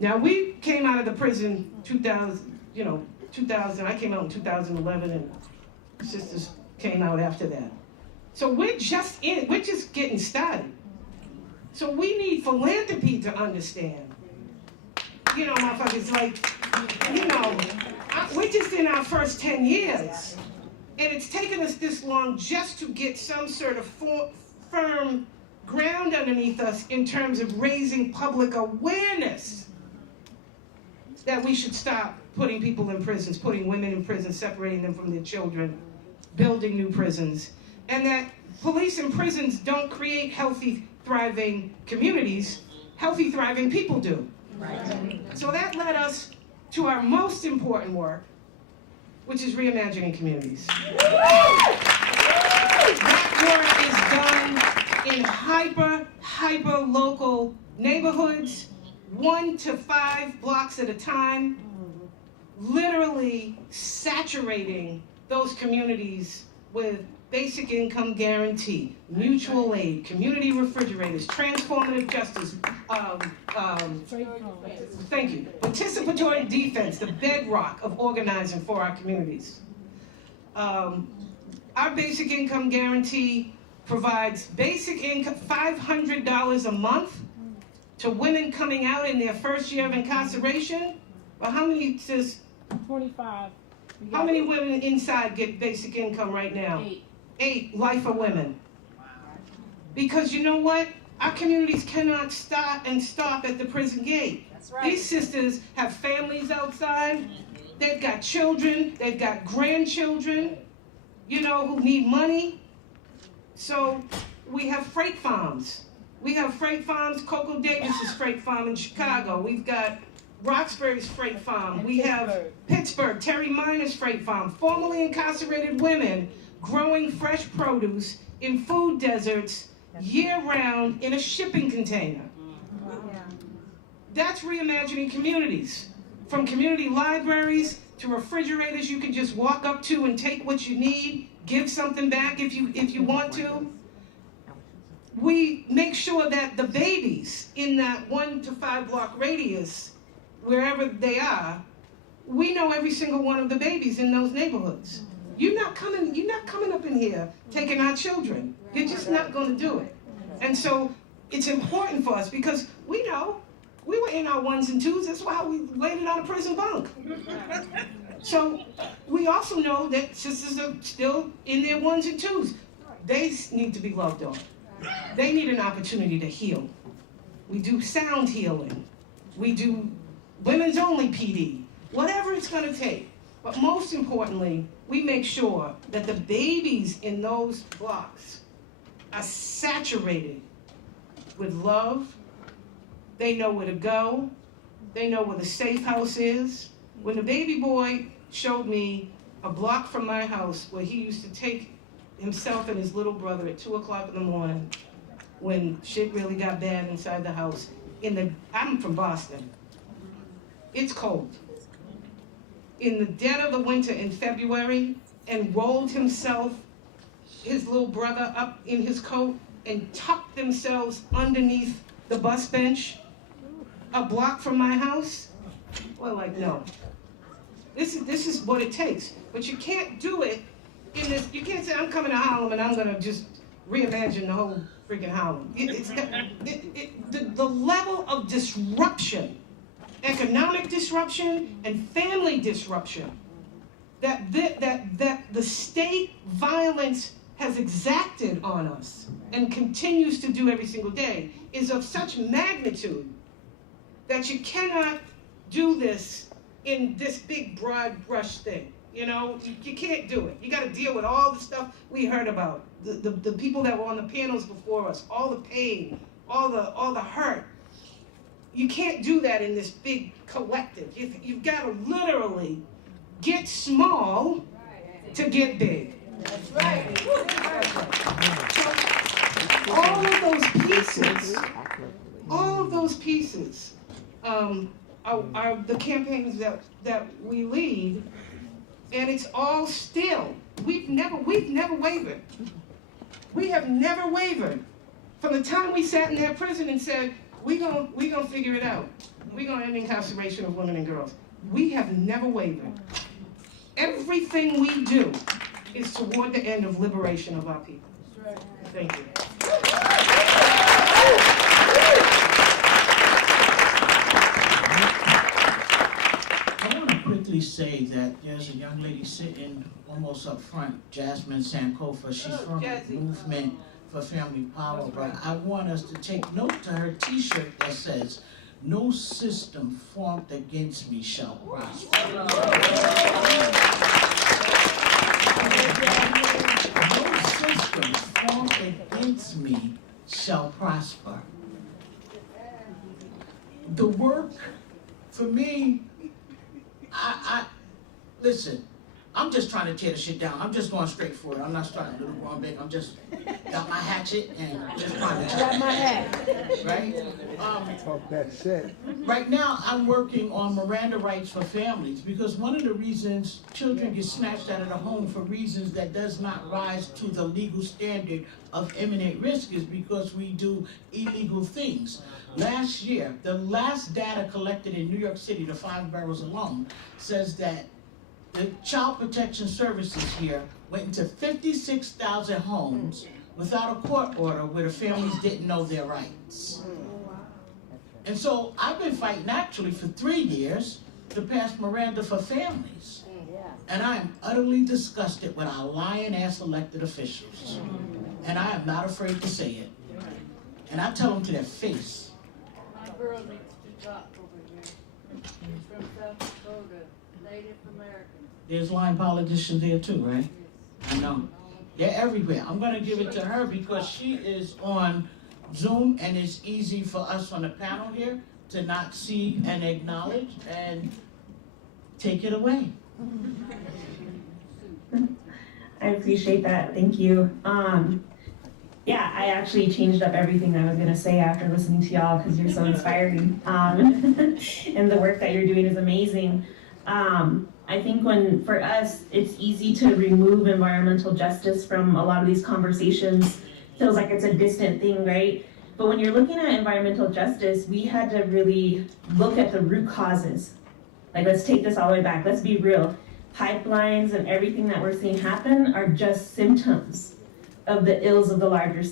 Now, we came out of the prison 2000, I came out in 2011 and sisters came out after that. So we're just getting started. So we need philanthropy to understand. Motherfuckers, we're just in our first 10 years. And it's taken us this long just to get some sort of firm ground underneath us in terms of raising public awareness that we should stop putting people in prisons, putting women in prisons, separating them from their children, building new prisons. And that police and prisons don't create healthy, thriving communities. Healthy, thriving people do. Right. So that led us to our most important work, which is reimagining communities. That work is done in hyper local neighborhoods, 1 to 5 blocks at a time, literally saturating those communities with basic income guarantee, mutual aid, community refrigerators, transformative justice, participatory defense, the bedrock of organizing for our communities. Our basic income guarantee provides basic income, $500 a month to women coming out in their first year of incarceration. Well, how many, sis? 25. How many women inside get basic income right now? 8. 8 lifer women. Because you know what? Our communities cannot stop at the prison gate. That's right. These sisters have families outside. They've got children. They've got grandchildren, who need money. So we have freight farms. We have freight farms. Coco Davis's freight farm in Chicago. We've got Roxbury's freight farm. We have Pittsburgh, Terry Miner's freight farm. Formerly incarcerated women growing fresh produce in food deserts year-round in a shipping container. That's reimagining communities. From community libraries to refrigerators you can just walk up to and take what you need, give something back if you want to. We make sure that the babies in that 1 to 5 block radius, wherever they are, we know every single one of the babies in those neighborhoods. You're not coming up in here taking our children. You're just not going to do it. And so it's important for us because we know we were in our 1s and 2s. That's why we waited on a prison bunk. So we also know that sisters are still in their 1s and 2s. They need to be loved on. They need an opportunity to heal. We do sound healing. We do women's only PD. Whatever it's going to take. But most importantly, we make sure that the babies in those blocks are saturated with love. They know where to go. They know where the safe house is. When the baby boy showed me a block from my house where he used to take himself and his little brother at 2 o'clock in the morning when shit really got bad inside the house. I'm from Boston. It's cold. In the dead of the winter in February, and rolled himself, his little brother, up in his coat and tucked themselves underneath the bus bench a block from my house. Well, like, no. This is what it takes. But you can't do it in this, you can't say, I'm coming to Harlem and I'm gonna just reimagine the whole freaking Harlem. The level of disruption, economic disruption and family disruption that the state violence has exacted on us and continues to do every single day is of such magnitude that you cannot do this in this big broad brush thing. You can't do it. You got to deal with all the stuff we heard about, the people that were on the panels before us, all the pain, all the hurt. You can't do that in this big collective. You've got to literally get small to get big. That's right. So all of those pieces are the campaigns that we lead, and it's all still. We've never wavered. We have never wavered. From the time we sat in that prison and said, we gonna figure it out. We're gonna end incarceration of women and girls. We have never wavered. Everything we do is toward the end of liberation of our people. Thank you. I want to quickly say that there's a young lady sitting almost up front, Jasmine Sankofa. She's from the Movement for Family Power, but I want us to take note to her t-shirt that says, "No system formed against me shall prosper." No system formed against me shall prosper. The work, for me, listen, I'm just trying to tear the shit down. I'm just going straight for it. I'm not starting little growing big. I'm just got my hatchet and just trying to Got my hat. right? Talk that shit. Right now, I'm working on Miranda rights for families because one of the reasons children get snatched out of the home for reasons that does not rise to the legal standard of imminent risk is because we do illegal things. Last year, the last data collected in New York City, the 5 boroughs alone, says that the Child Protection Services here went into 56,000 homes without a court order where the families didn't know their rights. And so I've been fighting actually for 3 years to pass Miranda for families. And I am utterly disgusted with our lying-ass elected officials. And I am not afraid to say it. And I tell them to their face. My girl needs to talk over here. She's from South Dakota, Native American. There's lying politicians there too, right? I know. They're everywhere. I'm going to give it to her because she is on Zoom and it's easy for us on the panel here to not see and acknowledge, and take it away. I appreciate that. Thank you. Yeah, I actually changed up everything I was gonna say after listening to y'all because you're so inspiring. And the work that you're doing is amazing. I think for us, it's easy to remove environmental justice from a lot of these conversations. Feels like it's a distant thing, right? But when you're looking at environmental justice, we had to really look at the root causes. Like, let's take this all the way back. Let's be real. Pipelines and everything that we're seeing happen are just symptoms of the ills of the larger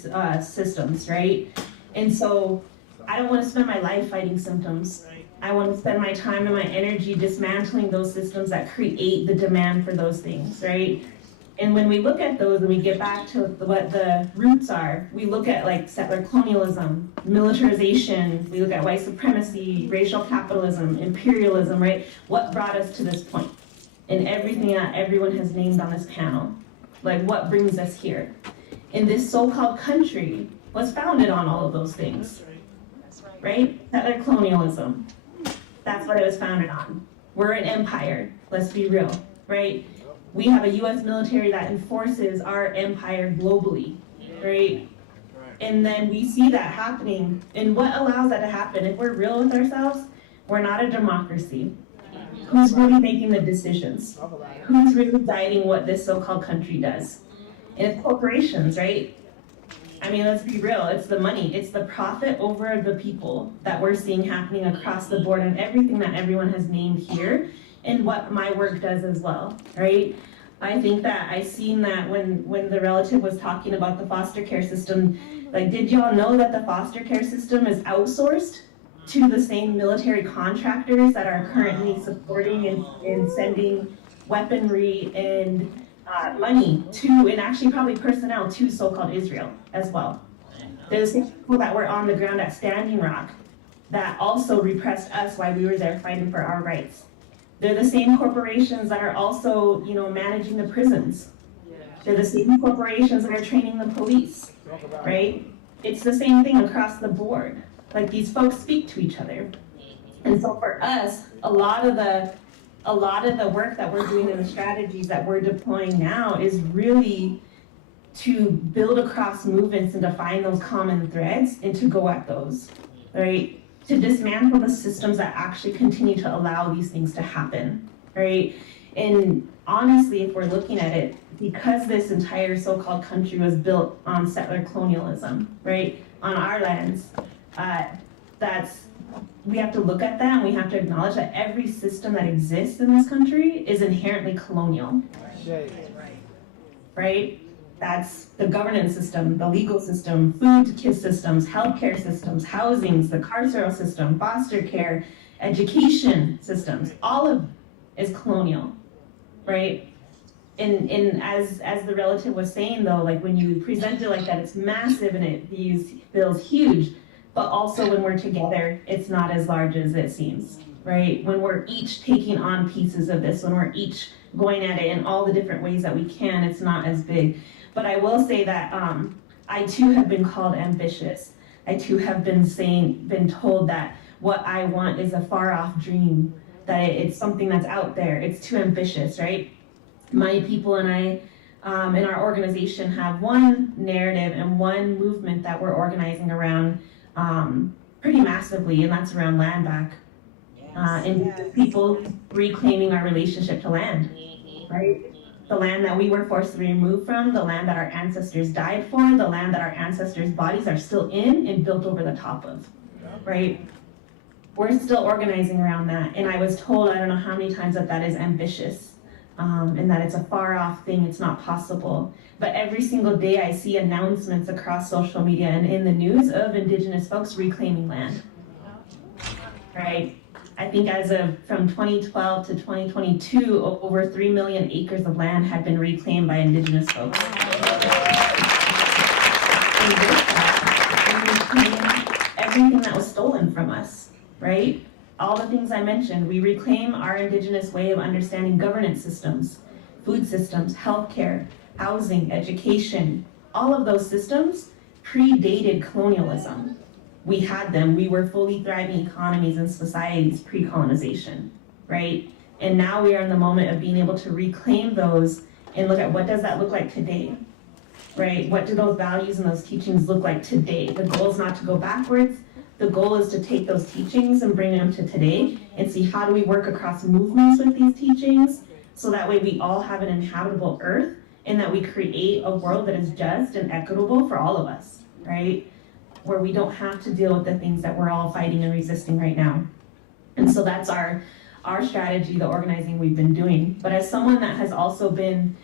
systems, right? And so I don't want to spend my life fighting symptoms. I want to spend my time and my energy dismantling those systems that create the demand for those things, right? And when we look at those and we get back to what the roots are, we look at like settler colonialism, militarization, we look at white supremacy, racial capitalism, imperialism, right? What brought us to this point? And everything that everyone has named on this panel. Like, what brings us here? And this so-called country was founded on all of those things, right? Settler colonialism, that's what it was founded on. We're an empire, let's be real, right? We have a US military that enforces our empire globally, right? And then we see that happening. And what allows that to happen? If we're real with ourselves, we're not a democracy. Who's really making the decisions? Who's really guiding what this so-called country does? And it's corporations, right? I mean, let's be real, it's the money, it's the profit over the people that we're seeing happening across the board and everything that everyone has named here and what my work does as well, right? I think that I seen that when the relative was talking about the foster care system, like, did y'all know that the foster care system is outsourced to the same military contractors that are currently supporting and sending weaponry and money to, and actually probably personnel to so-called Israel as well. There's people that were on the ground at Standing Rock that also repressed us while we were there fighting for our rights. They're the same corporations that are also, managing the prisons. They're the same corporations that are training the police, right? It's the same thing across the board. Like, these folks speak to each other. And so for us, a lot of the work that we're doing and the strategies that we're deploying now is really to build across movements and to find those common threads and to go at those, right? To dismantle the systems that actually continue to allow these things to happen, right? And honestly, if we're looking at it, because this entire so-called country was built on settler colonialism, right? On our lands, we have to look at that and we have to acknowledge that every system that exists in this country is inherently colonial, right? That's the governance system, the legal system, food systems, healthcare systems, housings, the carceral system, foster care, education systems, all of it is colonial, right? And as the relative was saying though, like, when you present it like that, it's massive and it feels huge, but also when we're together, it's not as large as it seems, right? When we're each taking on pieces of this, when we're each going at it in all the different ways that we can, it's not as big. But I will say that I too have been called ambitious. I too have been told that what I want is a far off dream, that it's something that's out there, it's too ambitious, right? My people and I in our organization have one narrative and one movement that we're organizing around pretty massively, and that's around land back. And people reclaiming our relationship to land, right? The land that we were forced to remove from, the land that our ancestors died for, the land that our ancestors' bodies are still in and built over the top of, right? We're still organizing around that. And I was told, I don't know how many times, that is ambitious. and that it's a far off thing, it's not possible. But every single day I see announcements across social media and in the news of Indigenous folks reclaiming land, right? I think from 2012 to 2022, over 3 million acres of land had been reclaimed by Indigenous folks. And with that, we reclaimed everything that was stolen from us, right? All the things I mentioned, we reclaim our Indigenous way of understanding governance systems, food systems, healthcare, housing, education. All of those systems predated colonialism. We had them. We were fully thriving economies and societies pre-colonization, right? And now we are in the moment of being able to reclaim those and look at what does that look like today, right? What do those values and those teachings look like today? The goal is not to go backwards. The goal is to take those teachings and bring them to today and see how do we work across movements with these teachings so that way we all have an inhabitable earth and that we create a world that is just and equitable for all of us, right? Where we don't have to deal with the things that we're all fighting and resisting right now. And so that's our strategy, the organizing we've been doing. But as someone that has also been,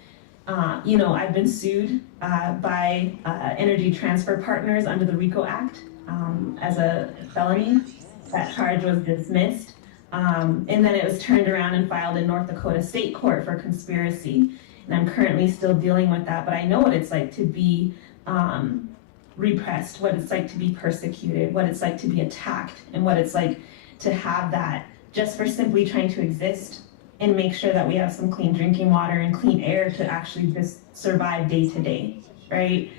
I've been sued by Energy Transfer Partners under the RICO Act as a felony. That charge was dismissed. And then it was turned around and filed in North Dakota State Court for conspiracy. And I'm currently still dealing with that, but I know what it's like to be repressed, what it's like to be persecuted, what it's like to be attacked, and what it's like to have that just for simply trying to exist and make sure that we have some clean drinking water and clean air to actually just survive day to day, right?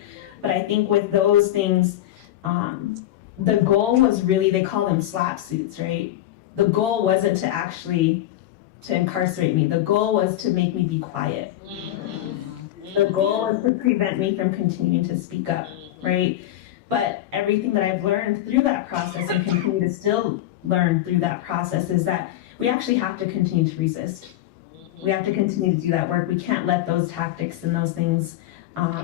But I think with those things, the goal was really, they call them slap suits, right? The goal wasn't to incarcerate me. The goal was to make me be quiet. The goal was to prevent me from continuing to speak up, right? But everything that I've learned through that process and continue to still learn through that process is that we actually have to continue to resist. We have to continue to do that work. We can't let those tactics and those things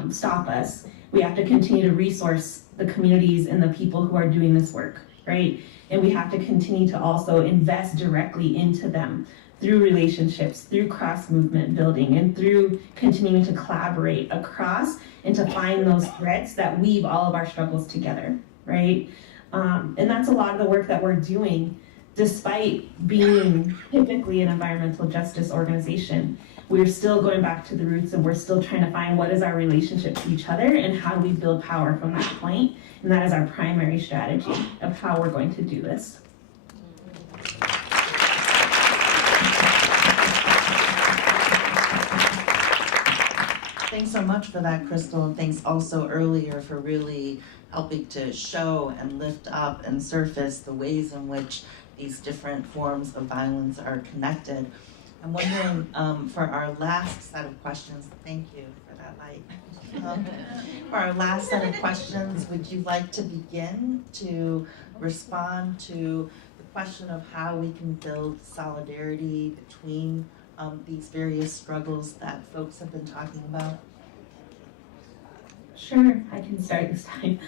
stop us. We have to continue to resource the communities and the people who are doing this work, right? And we have to continue to also invest directly into them through relationships, through cross-movement building, and through continuing to collaborate across and to find those threads that weave all of our struggles together, right? And that's a lot of the work that we're doing, despite being typically an environmental justice organization. We're still going back to the roots and we're still trying to find what is our relationship to each other and how do we build power from that point. And that is our primary strategy of how we're going to do this. Thanks so much for that, Krystal, and thanks also earlier for really helping to show and lift up and surface the ways in which these different forms of violence are connected. I'm wondering, for our last set of questions, thank you for that light. For our last set of questions, would you like to begin to respond to the question of how we can build solidarity between these various struggles that folks have been talking about? Sure, I can start this time.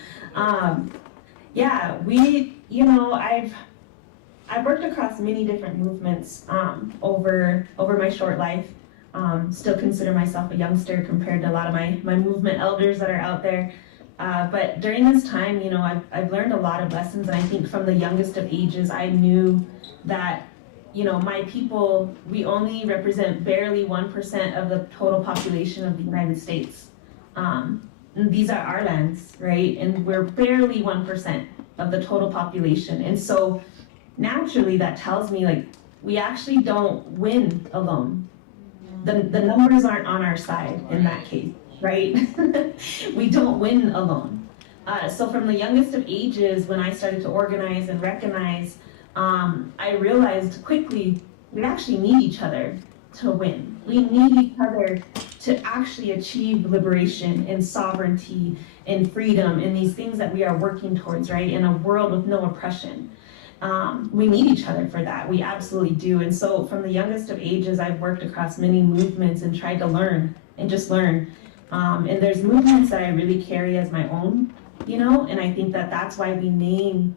I've worked across many different movements over my short life. Still consider myself a youngster compared to a lot of my movement elders that are out there. But during this time, I've learned a lot of lessons, and I think from the youngest of ages, I knew that my people, we only represent barely 1% of the total population of the United States. And these are our lands, right? And we're barely 1% of the total population. And so naturally that tells me we actually don't win alone. The numbers aren't on our side in that case, right? We don't win alone. So from the youngest of ages, when I started to organize and recognize, I realized quickly we actually need each other to win. We need each other to actually achieve liberation and sovereignty and freedom and these things that we are working towards, right? In a world with no oppression. We need each other for that. We absolutely do. And so from the youngest of ages, I've worked across many movements and tried to learn and just learn. And there's movements that I really carry as my own, and I think that that's why we name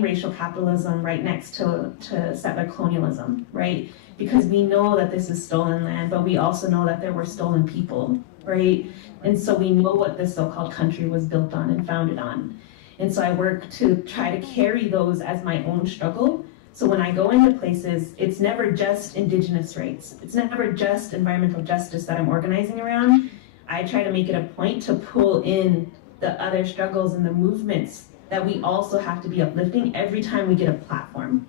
racial capitalism right next to settler colonialism, right? because we know that this is stolen land, but we also know that there were stolen people, right? And so we know what this so-called country was built on and founded on. And so I work to try to carry those as my own struggle. So when I go into places, it's never just Indigenous rights. It's never just environmental justice that I'm organizing around. I try to make it a point to pull in the other struggles and the movements that we also have to be uplifting every time we get a platform.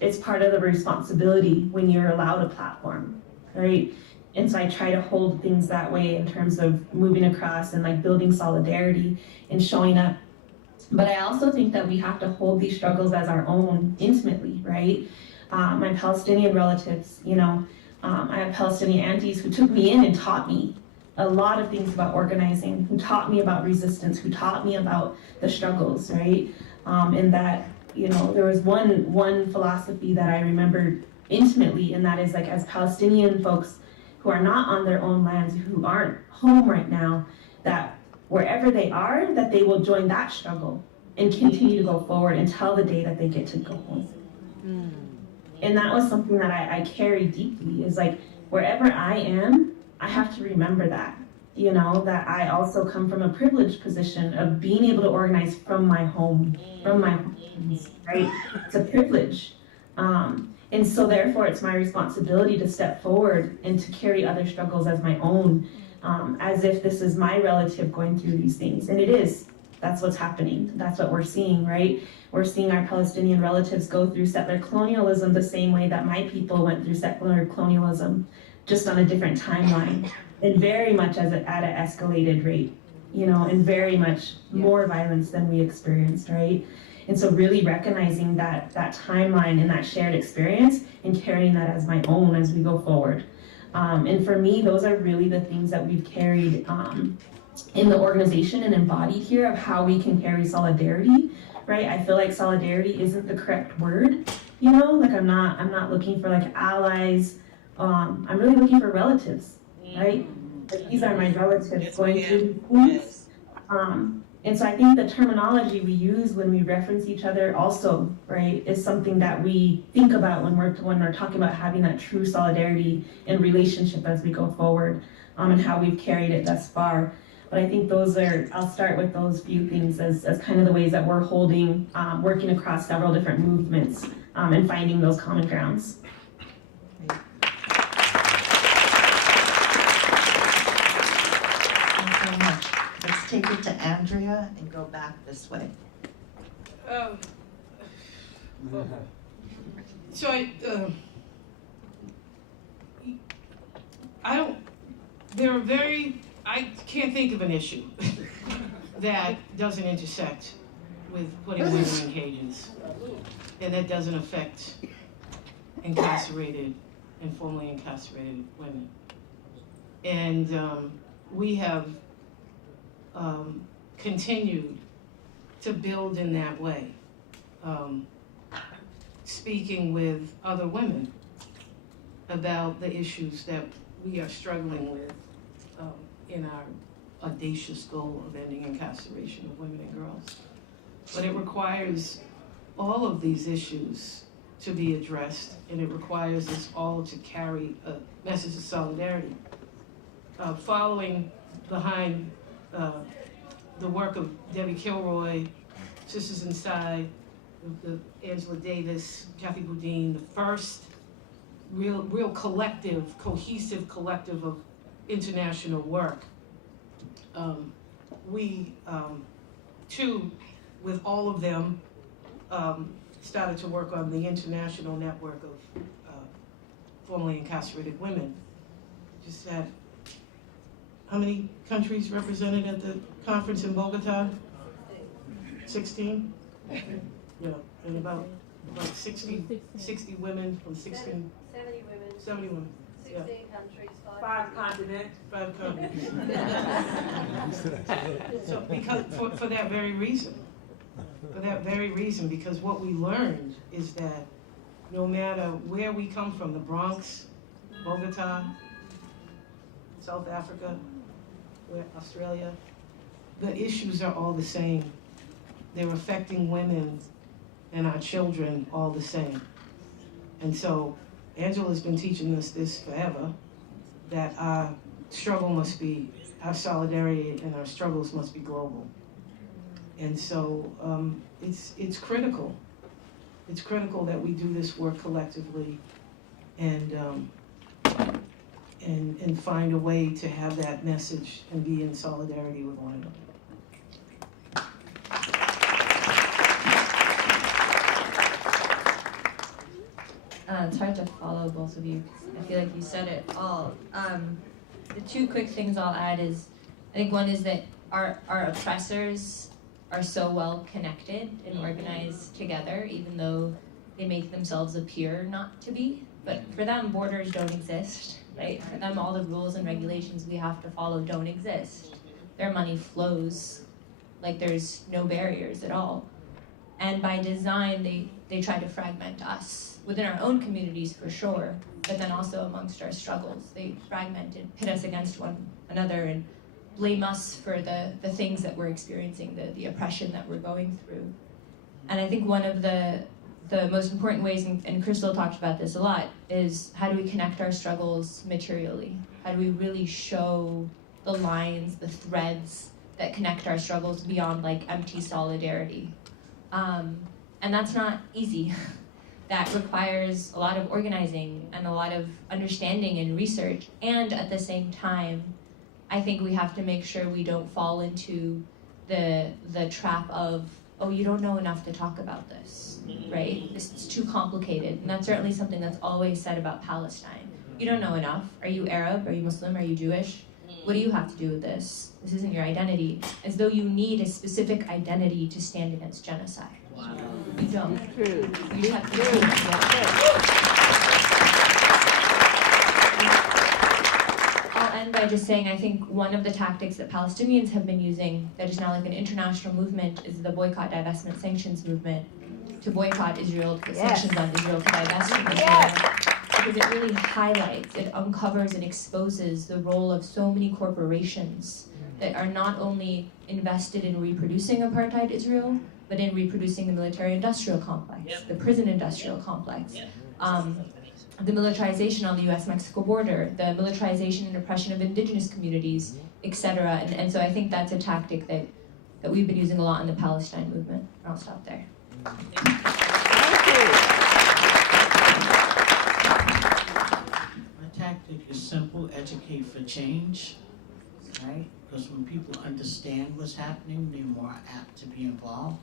It's part of the responsibility when you're allowed a platform, right? And so I try to hold things that way in terms of moving across and like building solidarity and showing up. But I also think that we have to hold these struggles as our own intimately, right? My Palestinian relatives, I have Palestinian aunties who took me in and taught me a lot of things about organizing, who taught me about resistance, who taught me about the struggles, right? And that, there was one philosophy that I remembered intimately, and that is like, as Palestinian folks who are not on their own lands, who aren't home right now, that wherever they are, that they will join that struggle and continue to go forward until the day that they get to go home. And that was something that I carry deeply, is like, wherever I am, I have to remember that, that I also come from a privileged position of being able to organize from my home, right? It's a privilege. And so therefore it's my responsibility to step forward and to carry other struggles as my own, as if this is my relative going through these things. And it is. That's what's happening. That's what we're seeing, right? We're seeing our Palestinian relatives go through settler colonialism the same way that my people went through settler colonialism, just on a different timeline, and very much at an escalated rate, and very much more violence than we experienced, right? And so really recognizing that timeline and that shared experience and carrying that as my own as we go forward. And for me, those are really the things that we've carried in the organization and embodied here of how we can carry solidarity, right? I feel like solidarity isn't the correct word, like I'm not looking for like allies. I'm really looking for relatives, right? Like, these are my relatives going through things. And so I think the terminology we use when we reference each other also, right, is something that we think about when we're talking about having that true solidarity and relationship as we go forward, and how we've carried it thus far. But I think I'll start with those few things as kind of the ways that we're holding, working across several different movements, and finding those common grounds. Let's take it to Andrea and go back this way. I can't think of an issue that doesn't intersect with putting women in cages, and that doesn't affect incarcerated and formerly incarcerated women. And we have continued to build in that way, speaking with other women about the issues that we are struggling with in our audacious goal of ending incarceration of women and girls. But it requires all of these issues to be addressed, and it requires us all to carry a message of solidarity. Following behind the work of Debbie Kilroy, Sisters Inside, the Angela Davis, Kathy Boudin, the first real collective, cohesive collective of international work. We, too, with all of them, started to work on the international network of formerly incarcerated women. Just had, how many countries represented at the conference in Bogota? 16? Yeah, and about 60 women from 16. 70 women. 70 women. 16 countries, 5 continents. 5 countries. So because, for that very reason. For that very reason, because what we learned is that no matter where we come from, the Bronx, Bogota, South Africa, Australia, the issues are all the same. They're affecting women and our children all the same. And so Angela's been teaching us this forever, that our struggle must be, our solidarity and our struggles must be global. And so it's critical. It's critical that we do this work collectively and find a way to have that message and be in solidarity with one another. It's hard to follow both of you. I feel like you said it all. The two quick things I'll add is, I think one is that our oppressors are so well connected and organized together, even though they make themselves appear not to be. But for them, borders don't exist, right? For them, all the rules and regulations we have to follow don't exist. Their money flows like there's no barriers at all. And by design, they try to fragment us within our own communities for sure, but then also amongst our struggles. They fragment and pit us against one another and blame us for the things that we're experiencing, the oppression that we're going through. And I think one of the most important ways, and Krystal talked about this a lot, is how do we connect our struggles materially? How do we really show the lines, the threads that connect our struggles beyond like empty solidarity? And that's not easy. That requires a lot of organizing and a lot of understanding and research. And at the same time, I think we have to make sure we don't fall into the trap of, oh, you don't know enough to talk about this, right? This is too complicated. And that's certainly something that's always said about Palestine. You don't know enough. Are you Arab? Are you Muslim? Are you Jewish? What do you have to do with this? This isn't your identity. As though you need a specific identity to stand against genocide. Wow. You don't. You just have to do it. I'll end by just saying I think one of the tactics that Palestinians have been using that is now like an international movement is the boycott, divestment, sanctions movement to boycott Israel, to put sanctions on Israel, to divest from Israel. Because it really highlights, it uncovers and exposes the role of so many corporations that are not only invested in reproducing apartheid Israel, but in reproducing the military-industrial complex, the prison-industrial complex, the militarization on the U.S.-Mexico border, the militarization and oppression of indigenous communities, etc. And so I think that's a tactic that we've been using a lot in the Palestine movement. I'll stop there. My tactic is simple: educate for change, right? Because when people understand what's happening, they're more apt to be involved.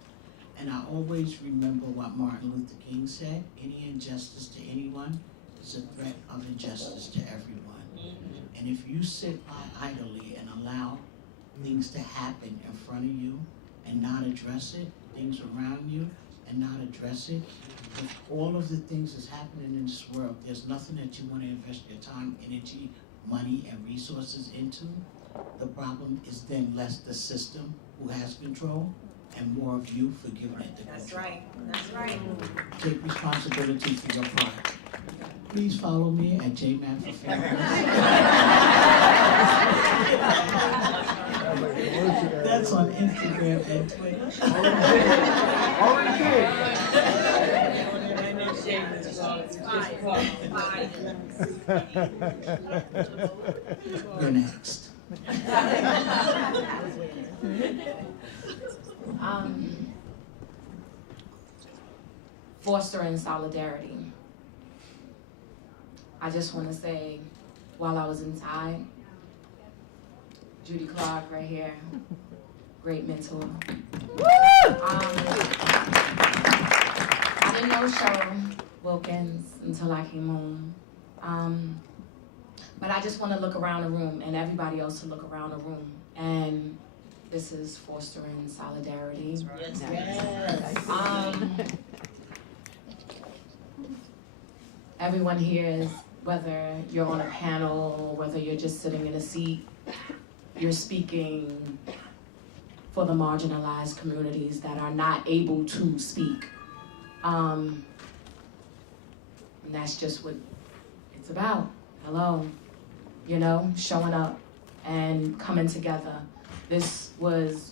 And I always remember what Martin Luther King said: any injustice to anyone is a threat of injustice to everyone. And if you sit by idly and allow things to happen in front of you and not address it, things around you and not address it, with all of the things that's happening in this world, there's nothing that you want to invest your time, energy, money, and resources into. The problem is then less the system who has control and more of you for giving it the control. That's right. That's right. Take responsibility for your part. Please follow me at JMac for Families. That's on Instagram and Twitter. You're next. Fostering solidarity. I just want to say, while I was inside, Judy Clark right here, great mentor. I didn't know Cheryl Wilkins until I came home. But I just want to look around the room and everybody else to look around the room. And this is fostering solidarity. Everyone here is, whether you're on a panel or whether you're just sitting in a seat, you're speaking for the marginalized communities that are not able to speak. And that's just what it's about. Hello, you know, showing up and coming together. This was,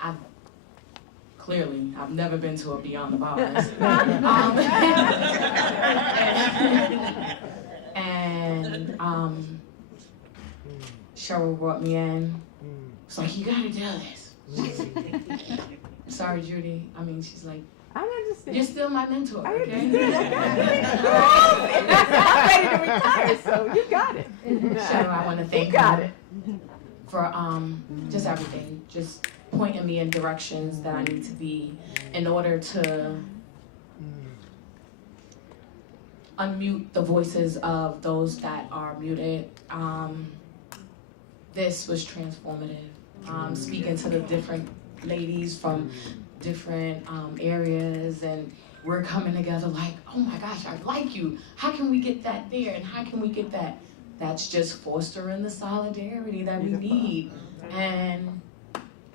I've clearly, I've never been to a Beyond the Bars. Cheryl brought me in. It's like, you gotta do this. Sorry, Judy. I mean, she's like, I understand. you're still my mentor, I okay? understand. I'm ready to retire, so you got it. Cheryl, I want to thank you for just everything, just pointing me in directions that I need to be in order to unmute the voices of those that are muted. This was transformative. Speaking to the different ladies from different areas, and we're coming together like, oh my gosh, I like you. How can we get that there, and how can we get that? That's just fostering the solidarity that we need. And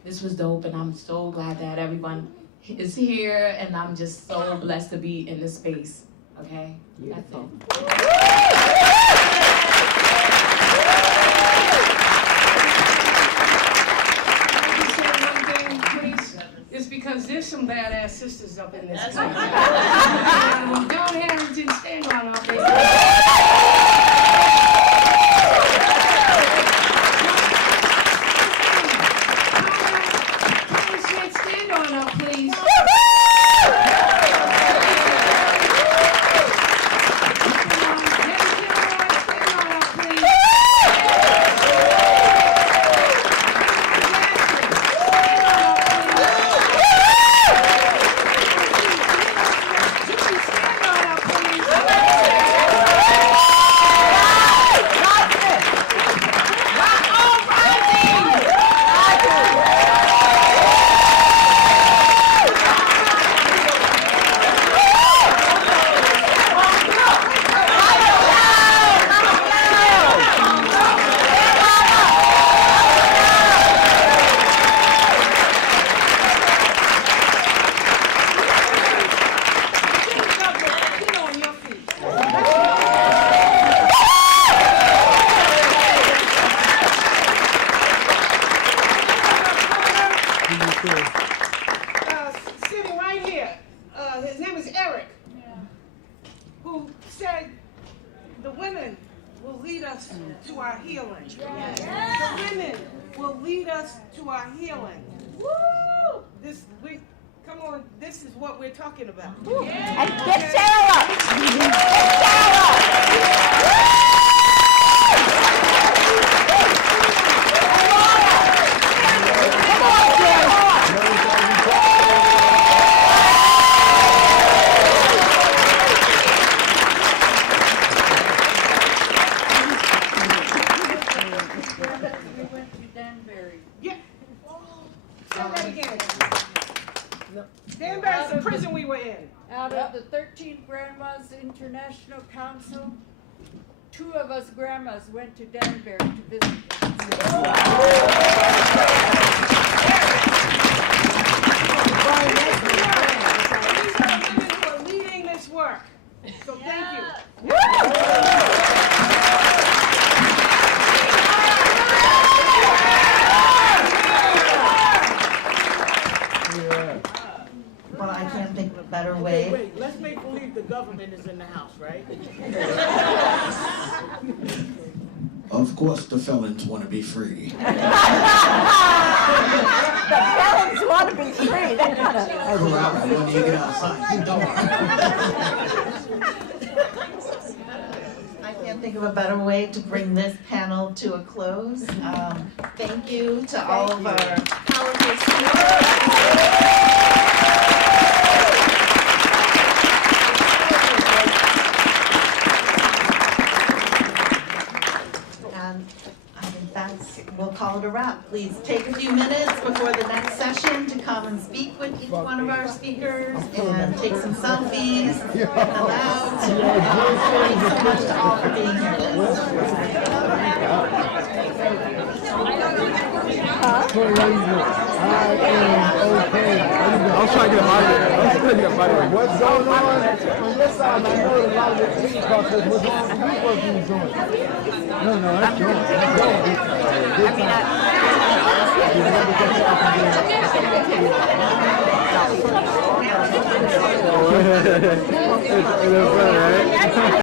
this was dope, and I'm so glad that everyone is here, and I'm just so blessed to be in this space. Okay? That's it. It's because there's some badass sisters up in this place. Go ahead and stand on up there. Stand on up, please. Sitting right here, his name is Eric, who said the women will lead us to our healing. The women will lead us to our healing. Woo! Come on, this is what we're talking about. And get Cheryl up. Get Cheryl up. Danbury's the prison we were in. Out of the 13 Grandmas International Council, 2 of us grandmas went to Danbury to visit. These are women who are leading this work. So thank you. Well, I can't think of a better way. Wait, let's make believe the government is in the house, right? Of course the felons want to be free. The felons want to be free. They're not a... When you get outside. I can't think of a better way to bring this panel to a close. Thank you to all of our powerful speakers. We'll call it a wrap. Please take a few minutes before the next session to come and speak with each one of our speakers and take some selfies, get them out. Thanks so much to all for being here. I was trying to get a moderator. What's going on? On this side, I know a lot of the team process. What's wrong with you work you was doing? No, that's good. It's fun, right?